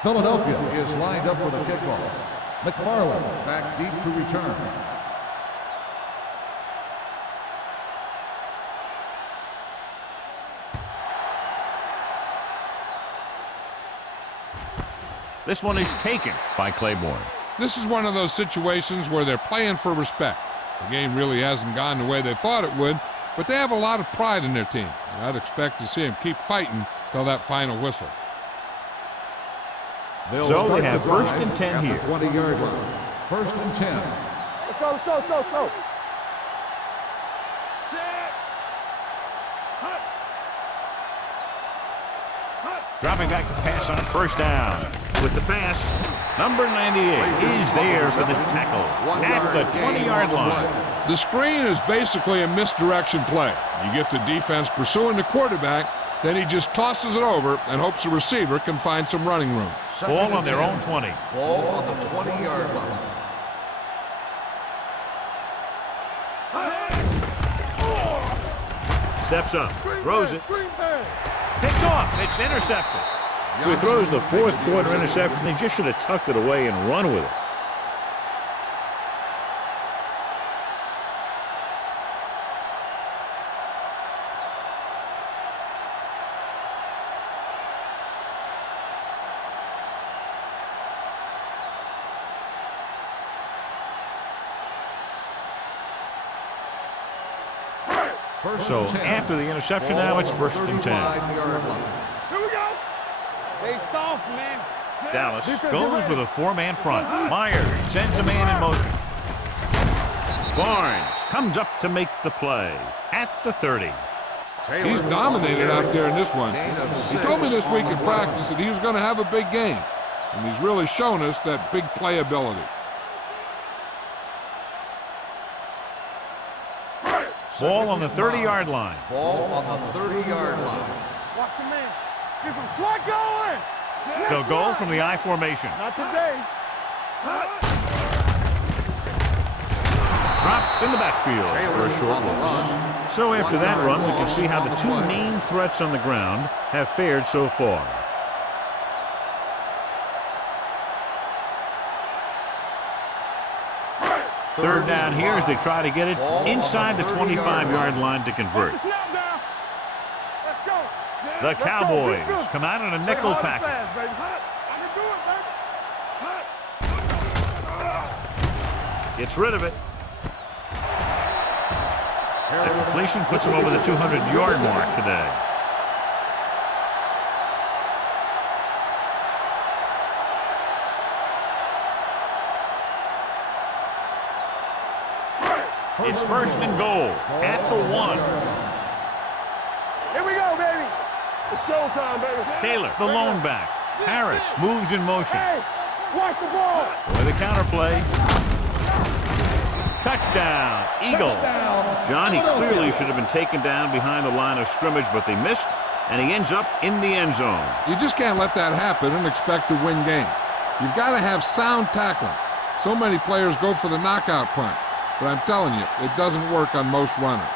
Philadelphia is lined up for the kickoff. McFarland back deep to return. This one is taken by Claiborne. This is one of those situations where they're playing for respect. The game really hasn't gone the way they thought it would, but they have a lot of pride in their team. And I'd expect to see them keep fighting till that final whistle. So they have first and 10 here. 20-yard line. First and 10. Let's go, let's go, let's go, let's go. Set. Hut. Hut. Dropping back to pass on first down. With the pass, number 98 is there for the tackle at the 20-yard line. The screen is basically a misdirection play. You get the defense pursuing the quarterback, then he just tosses it over and hopes the receiver can find some running room. Ball on their own 20. Ball on the 20-yard line. Steps up, throws it, picked off, it's intercepted. So he throws the fourth quarter interception. He just should have tucked it away and run with it. So after the interception, now it's first and 10. Here we go. They soft, man. Dallas goes with a four-man front. Myers sends a man in motion. Barnes comes up to make the play at the 30. He's dominated out there in this one. He told me this week in practice that he was going to have a big game, and he's really shown us that big playability. Ball on the 30-yard line. Ball on the 30-yard line. Watch your man. Get some slot going. They'll go from the I formation. Not today. Dropped in the backfield for a short loss. So after that run, we can see how the two main threats on the ground have fared so far. Third down here as they try to get it inside the 25-yard line to convert. The Cowboys come out in a nickel package. Gets rid of it. The completion puts him over the 200-yard mark today. It's first and goal at the 1. Here we go, baby. It's showtime, baby. Taylor, the lone back. Harris moves in motion. Hey, watch the ball. With a counter play. Touchdown, Eagles. John, he clearly should have been taken down behind the line of scrimmage, but they missed, and he ends up in the end zone. You just can't let that happen and expect to win games. You've got to have sound tackling. So many players go for the knockout punch, but I'm telling you, it doesn't work on most runners.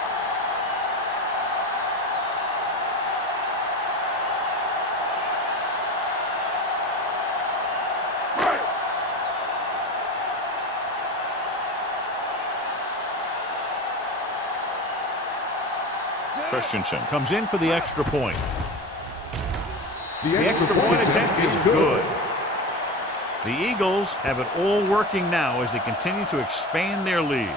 Christensen comes in for the extra point. The extra point attempt is good. The Eagles have it all working now as they continue to expand their lead.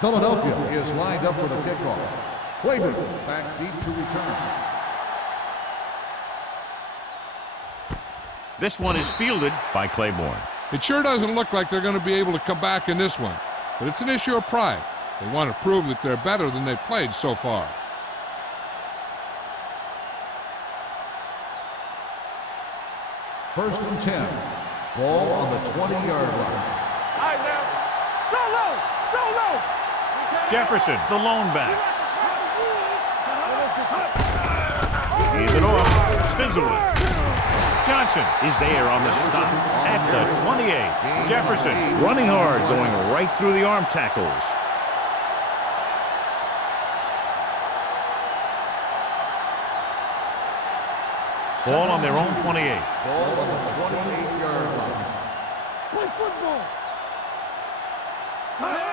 Philadelphia is lined up for the kickoff. Claiborne back deep to return. This one is fielded by Claiborne. It sure doesn't look like they're going to be able to come back in this one, but it's an issue of pride. They want to prove that they're better than they've played so far. First and 10. Ball on the 20-yard line. All right, now. Go low. Go low. Jefferson, the lone back. Hands it off. Spins away. Johnson is there on the stop at the 28. Jefferson running hard, going right through the arm tackles. Ball on their own 28. Ball on the 28-yard line. Play football.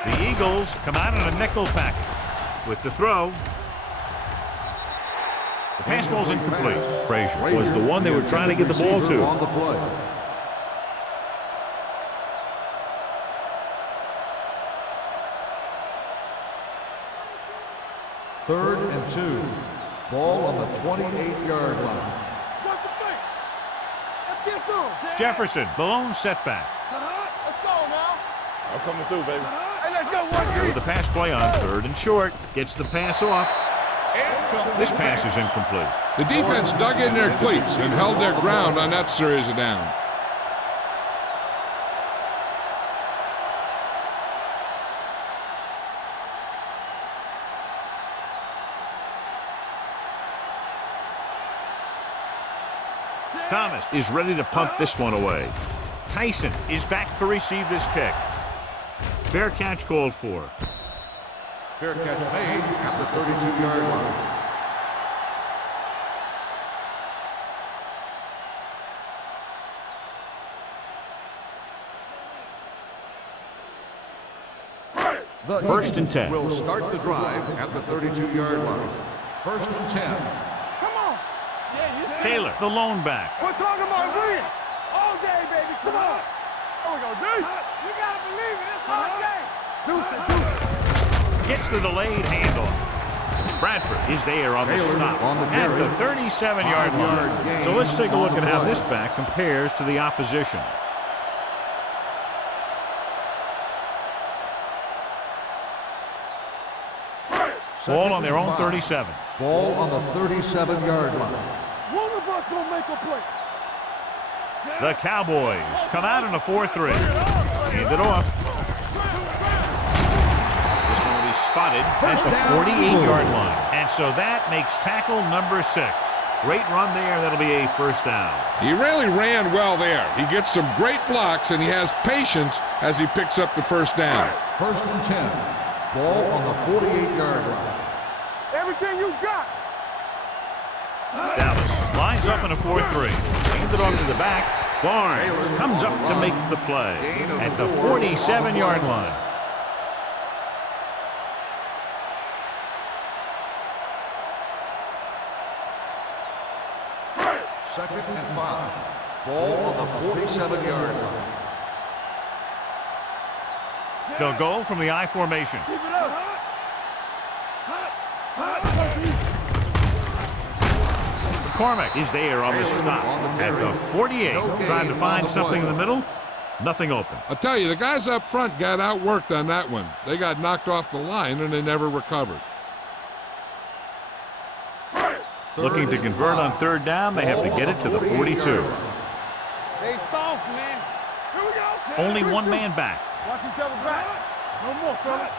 The Eagles come out in a nickel package. With the throw, the pass ball's incomplete. Frazier was the one they were trying to get the ball to. On the play. Third and 2. Ball on the 28-yard line. What's the play? Let's get some. Jefferson, the lone setback. Let's go now. I'm coming through, baby. Hey, let's go. With the pass play on third and short, gets the pass off. This pass is incomplete. The defense dug in their cleats and held their ground on that series of downs. Thomas is ready to punt this one away. Tyson is back to receive this kick. Fair catch called for. Fair catch made at the 32-yard line. The First and 10. Will start the drive at the 32-yard line. First and 10. Come on. Yeah, you see. Taylor, the lone back. We're talking about winning. All day, baby. Come on. There we go, dude. You gotta believe it. It's all day. Deuce. Gets the delayed handoff. Bradford is there on the Taylor stop on the at carry. the 37-yard line. 5-yard gain So let's take a on look the at how play. this back compares to the opposition. Ball on their own 37. Ball on the 37-yard line. One of us gonna make a play. The Cowboys come out in a 4-3. Hand it off. This one will be spotted at the 48-yard line. And so that makes tackle number 6. Great run there. That'll be a first down. He really ran well there. He gets some great blocks, and he has patience as he picks up the first down. First and 10. Ball on the 48-yard line. Everything you got. Dallas lines up in a 4-3. Hands it off to the back. Barnes comes up to make the play at the 47-yard line. Second and 5. Ball on the 47-yard line. They'll go from the I formation. Keep it up. McCormick is there on the stop at the 48. Trying to find something in the middle. Nothing open. I'll tell you, the guys up front got outworked on that one. They got knocked off the line, and they never recovered. Looking to convert on third down. They have to get it to the 42. They soft, man. Here we go. Only one man back. Watch each other back. No more, fellas.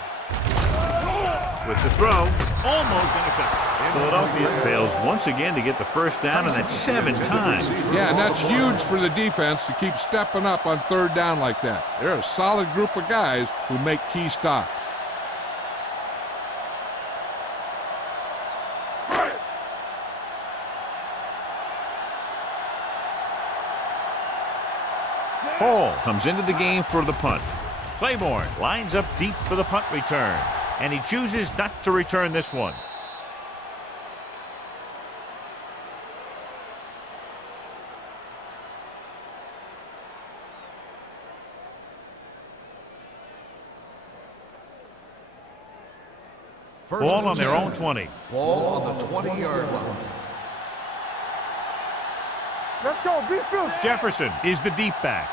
With the throw, almost intercepted. Philadelphia fails once again to get the first down, and that's 7 times. Yeah, and that's huge for the defense to keep stepping up on third down like that. They're a solid group of guys who make key stops. Hall comes into the game for the punt. Claiborne lines up deep for the punt return, and he chooses not to return this one. Ball on their own 20. Ball on the 20-yard line. Let's go. Be fierce. Jefferson is the deep back.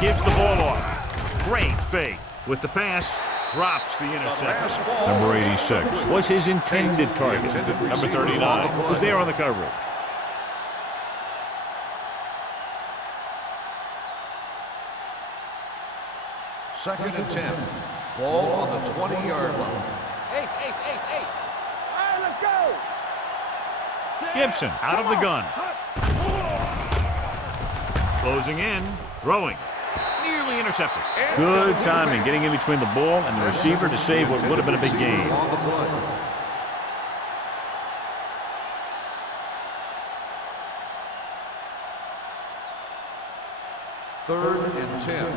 Gives the ball off. Great fake. With the pass, drops the interception. Number 86 was his intended target. Number 39 was there on the coverage. Second and 10. Ball on the 20-yard line. Ace, ace, ace, ace. All right, let's go. Gibson out of the gun. Closing in, throwing. Nearly intercepted. Good timing getting in between the ball and the receiver to save what would have been a big gain. On the play. Third and 10.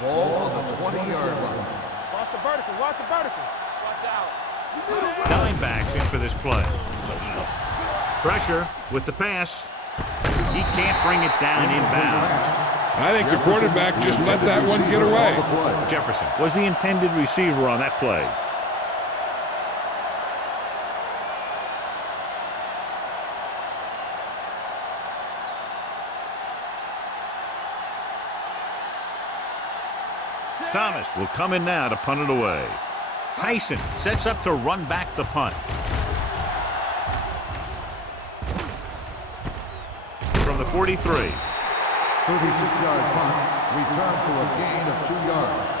Ball on the 20-yard line. Watch the vertical. Watch the vertical. Watch out. 9 backs in for this play. Pressure with the pass. He can't bring it down inbounds. I think the quarterback just let that one get away. Jefferson was the intended receiver on that play. Thomas will come in now to punt it away. Tyson sets up to run back the punt. From the 43. 36-yard punt. Return for a gain of 2 yards.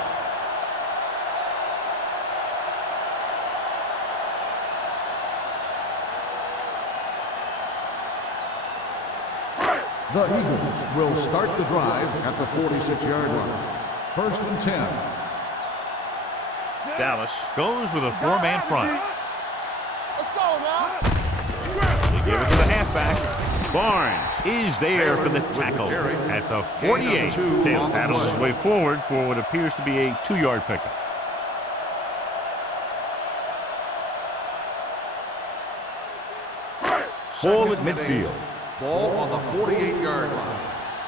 The Eagles will start the drive at the 46-yard line. First and 10. Dallas goes with a 4-man front. Let's go now. They give it to the halfback. Barnes is there for the tackle at the 48. Taylor paddles his way forward for what appears to be a 2-yard pickup. Ball at midfield. Ball on the 48-yard line.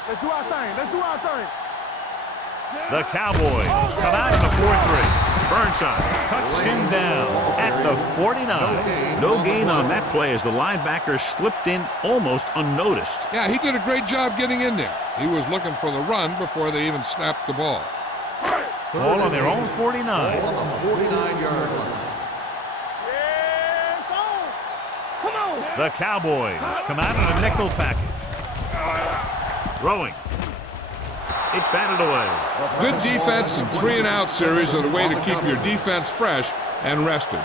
Let's do our thing. Let's do our thing. The Cowboys come out in the 4-3. Burnside cuts him down at the 49. No gain on that play as the linebacker slipped in almost unnoticed. Yeah, he did a great job getting in there. He was looking for the run before they even snapped the ball. Ball on their own 49. Ball on the 49-yard line. Yeah, it's on. Come on. The Cowboys come out in a nickel package. Throwing. It's batted away. Good defense and 3-and-out series are the way to keep your defense fresh and rested.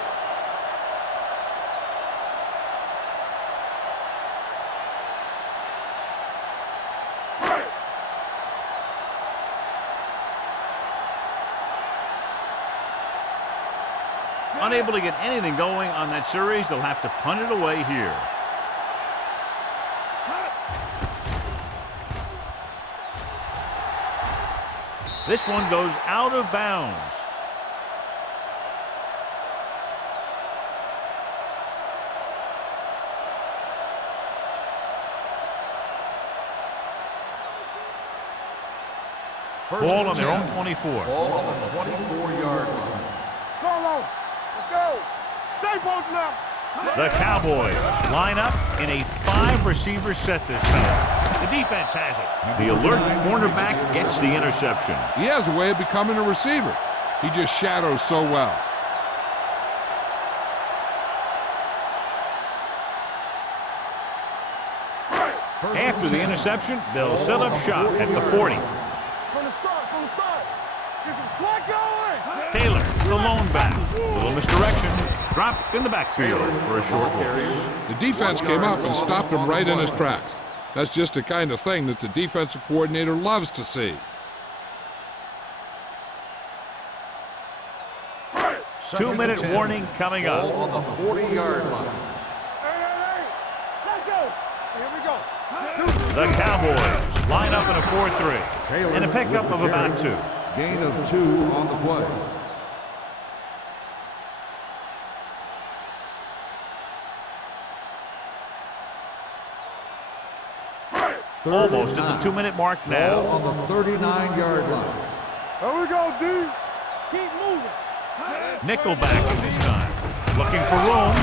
Unable to get anything going on that series, they'll have to punt it away here. This one goes out of bounds. Ball on their own 24. Ball on the 24-yard line. Solo. Let's go. Stay posted up. The Cowboys line up in a 5 receiver set this time. The defense has it. The alert cornerback gets the interception. He has a way of becoming a receiver. He just shadows so well. After the interception, they'll set up shop at the 40. From the start. Get some slack going. Taylor, the lone back. Little misdirection. Dropped in the backfield for a short loss. The defense came up and stopped him right in his tracks. That's just the kind of thing that the defensive coordinator loves to see. Two-minute warning coming up. Ball on the 40-yard line. Hey. Let's go. Here we go. The Cowboys line up in a 4-3 and a pickup of about 2. Gain of 2 on the play. Almost at the 2-minute mark Ball now. on the 39-yard line. Here we go, D. Keep moving. Nickelback this time. Looking for room.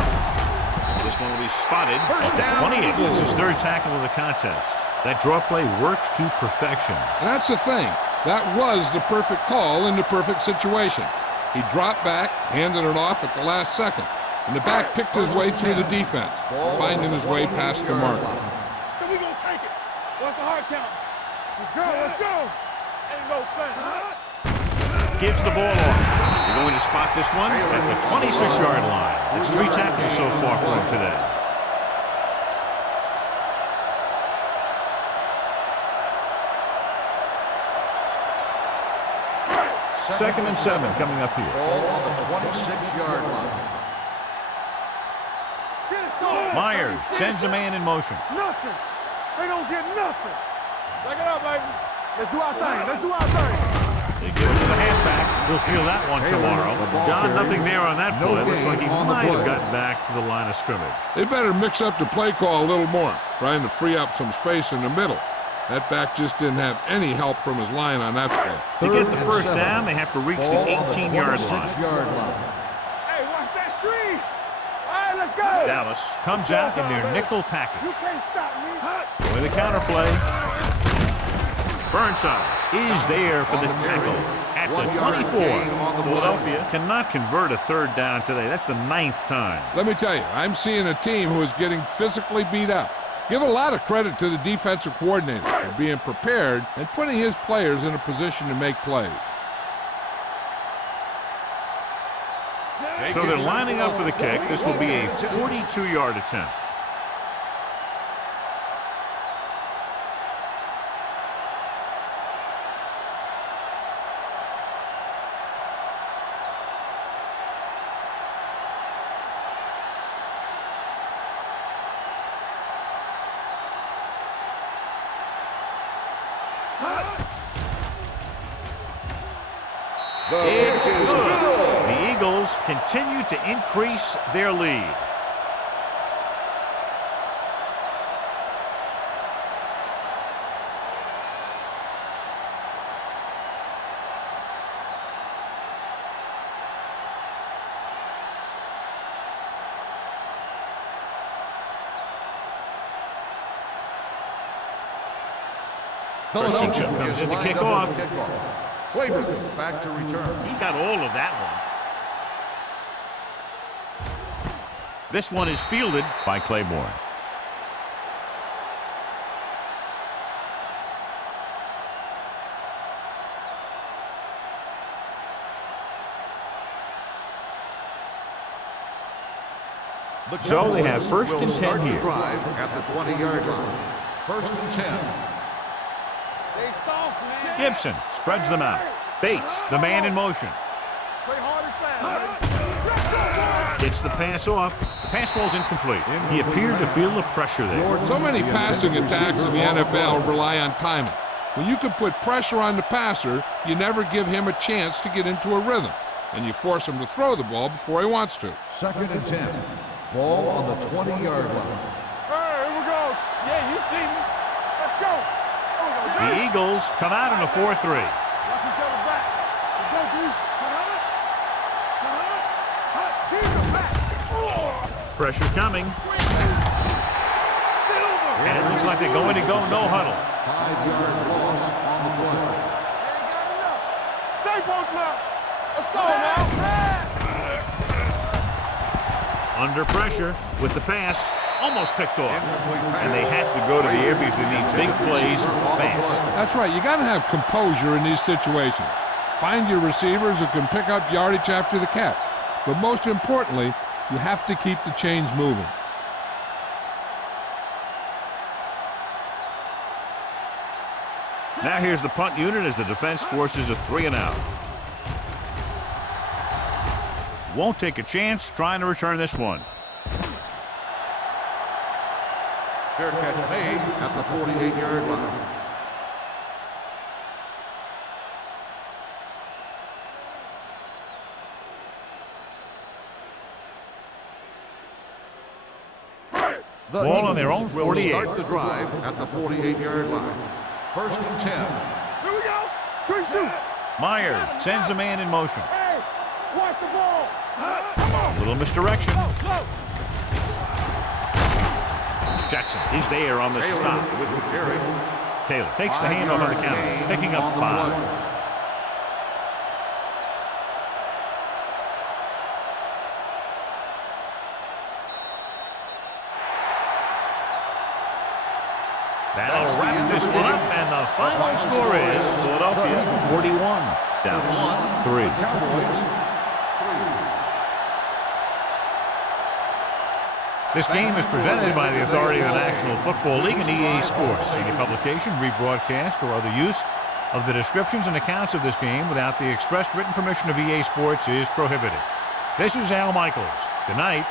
This one will be spotted at the 28. It's his third tackle of the contest. That draw play works to perfection. And that's the thing. That was the perfect call in the perfect situation. He dropped back, handed it off at the last second, and the back picked his way through the defense, finding his way past the mark. So we gonna take it. What's the hard count? Let's go. Ain't no fun. Gives the ball off. You're going to spot this one at the 26-yard line. It's 3 tackles so far for him today. Second and 7 coming up here. Ball on the 26-yard line. Myers sends a man in motion. Nothing. They don't get nothing. Back it up, baby. Let's do our thing. They give it to the halfback. He'll feel that one tomorrow. John, nothing there on that play. Looks like he might have gotten back to the line of scrimmage. They better mix up the play call a little more, trying to free up some space in the middle. That back just didn't have any help from his line on that play. To get the first down, they have to reach the 18-yard line. Hey, watch that screen. All right, let's go. Dallas comes out in their nickel You package. can't stop me. With a counterplay. Burnside is there for the tackle at the 24. Philadelphia cannot convert a third down today. That's the 9th time. Let me tell you, I'm seeing a team who is getting physically beat up. Give a lot of credit to the defensive coordinator for being prepared and putting his players in a position to make plays. So they're lining up for the kick. This will be a 42-yard attempt. It's good. The Eagles continue to increase their lead. Christensen comes in to kick off. Claiborne back to return. He got all of that one. This one is fielded by Claiborne. So they have first and 10 here. Drive at the 20-yard line. First and 10. They soft, man. Gibson spreads them out. Bates, the man in motion. Play hard and fast. Gets the pass off. The pass falls incomplete. He appeared to feel the pressure there. So many passing attacks in the NFL rely on timing. When you can put pressure on the passer, you never give him a chance to get into a rhythm, and you force him to throw the ball before he wants to. Second and 10. Ball on the 20-yard line. Hey, here we go. Yeah, you see me. Let's go. The Eagles come out in a 4-3. Watch each other back. Let's go, D. Pressure coming. And it looks like they're going to go no huddle. 5-yard loss on the play. Stay posted up. Let's go now. Under pressure with the pass. Almost picked off. Incomplete pass. And they have to go to the air because they need big plays fast. That's right. You got to have composure in these situations. Find your receivers who can pick up yardage after the catch. But most importantly, you have to keep the chains moving. Now here's the punt unit as the defense forces a 3-and-out. Won't take a chance trying to return this one. Fair catch made at the 48-yard line. Ball on their own Will 48. start the drive at the 48-yard line. 1st and 10. Here we go. 3 shoot. Myers sends a man in motion. Hey, watch the ball. Come on. Little misdirection. Jackson is there on the Taylor stop. with the carry. Taylor takes the handoff on the counter, picking up 5. That'll wrap this one up, and the final score is Philadelphia 41, Dallas 3. Cowboys 3. This game is presented by the authority of the National Football League and EA Sports. Any publication, rebroadcast, or other use of the descriptions and accounts of this game without the expressed written permission of EA Sports is prohibited. This is Al Michaels. Good night.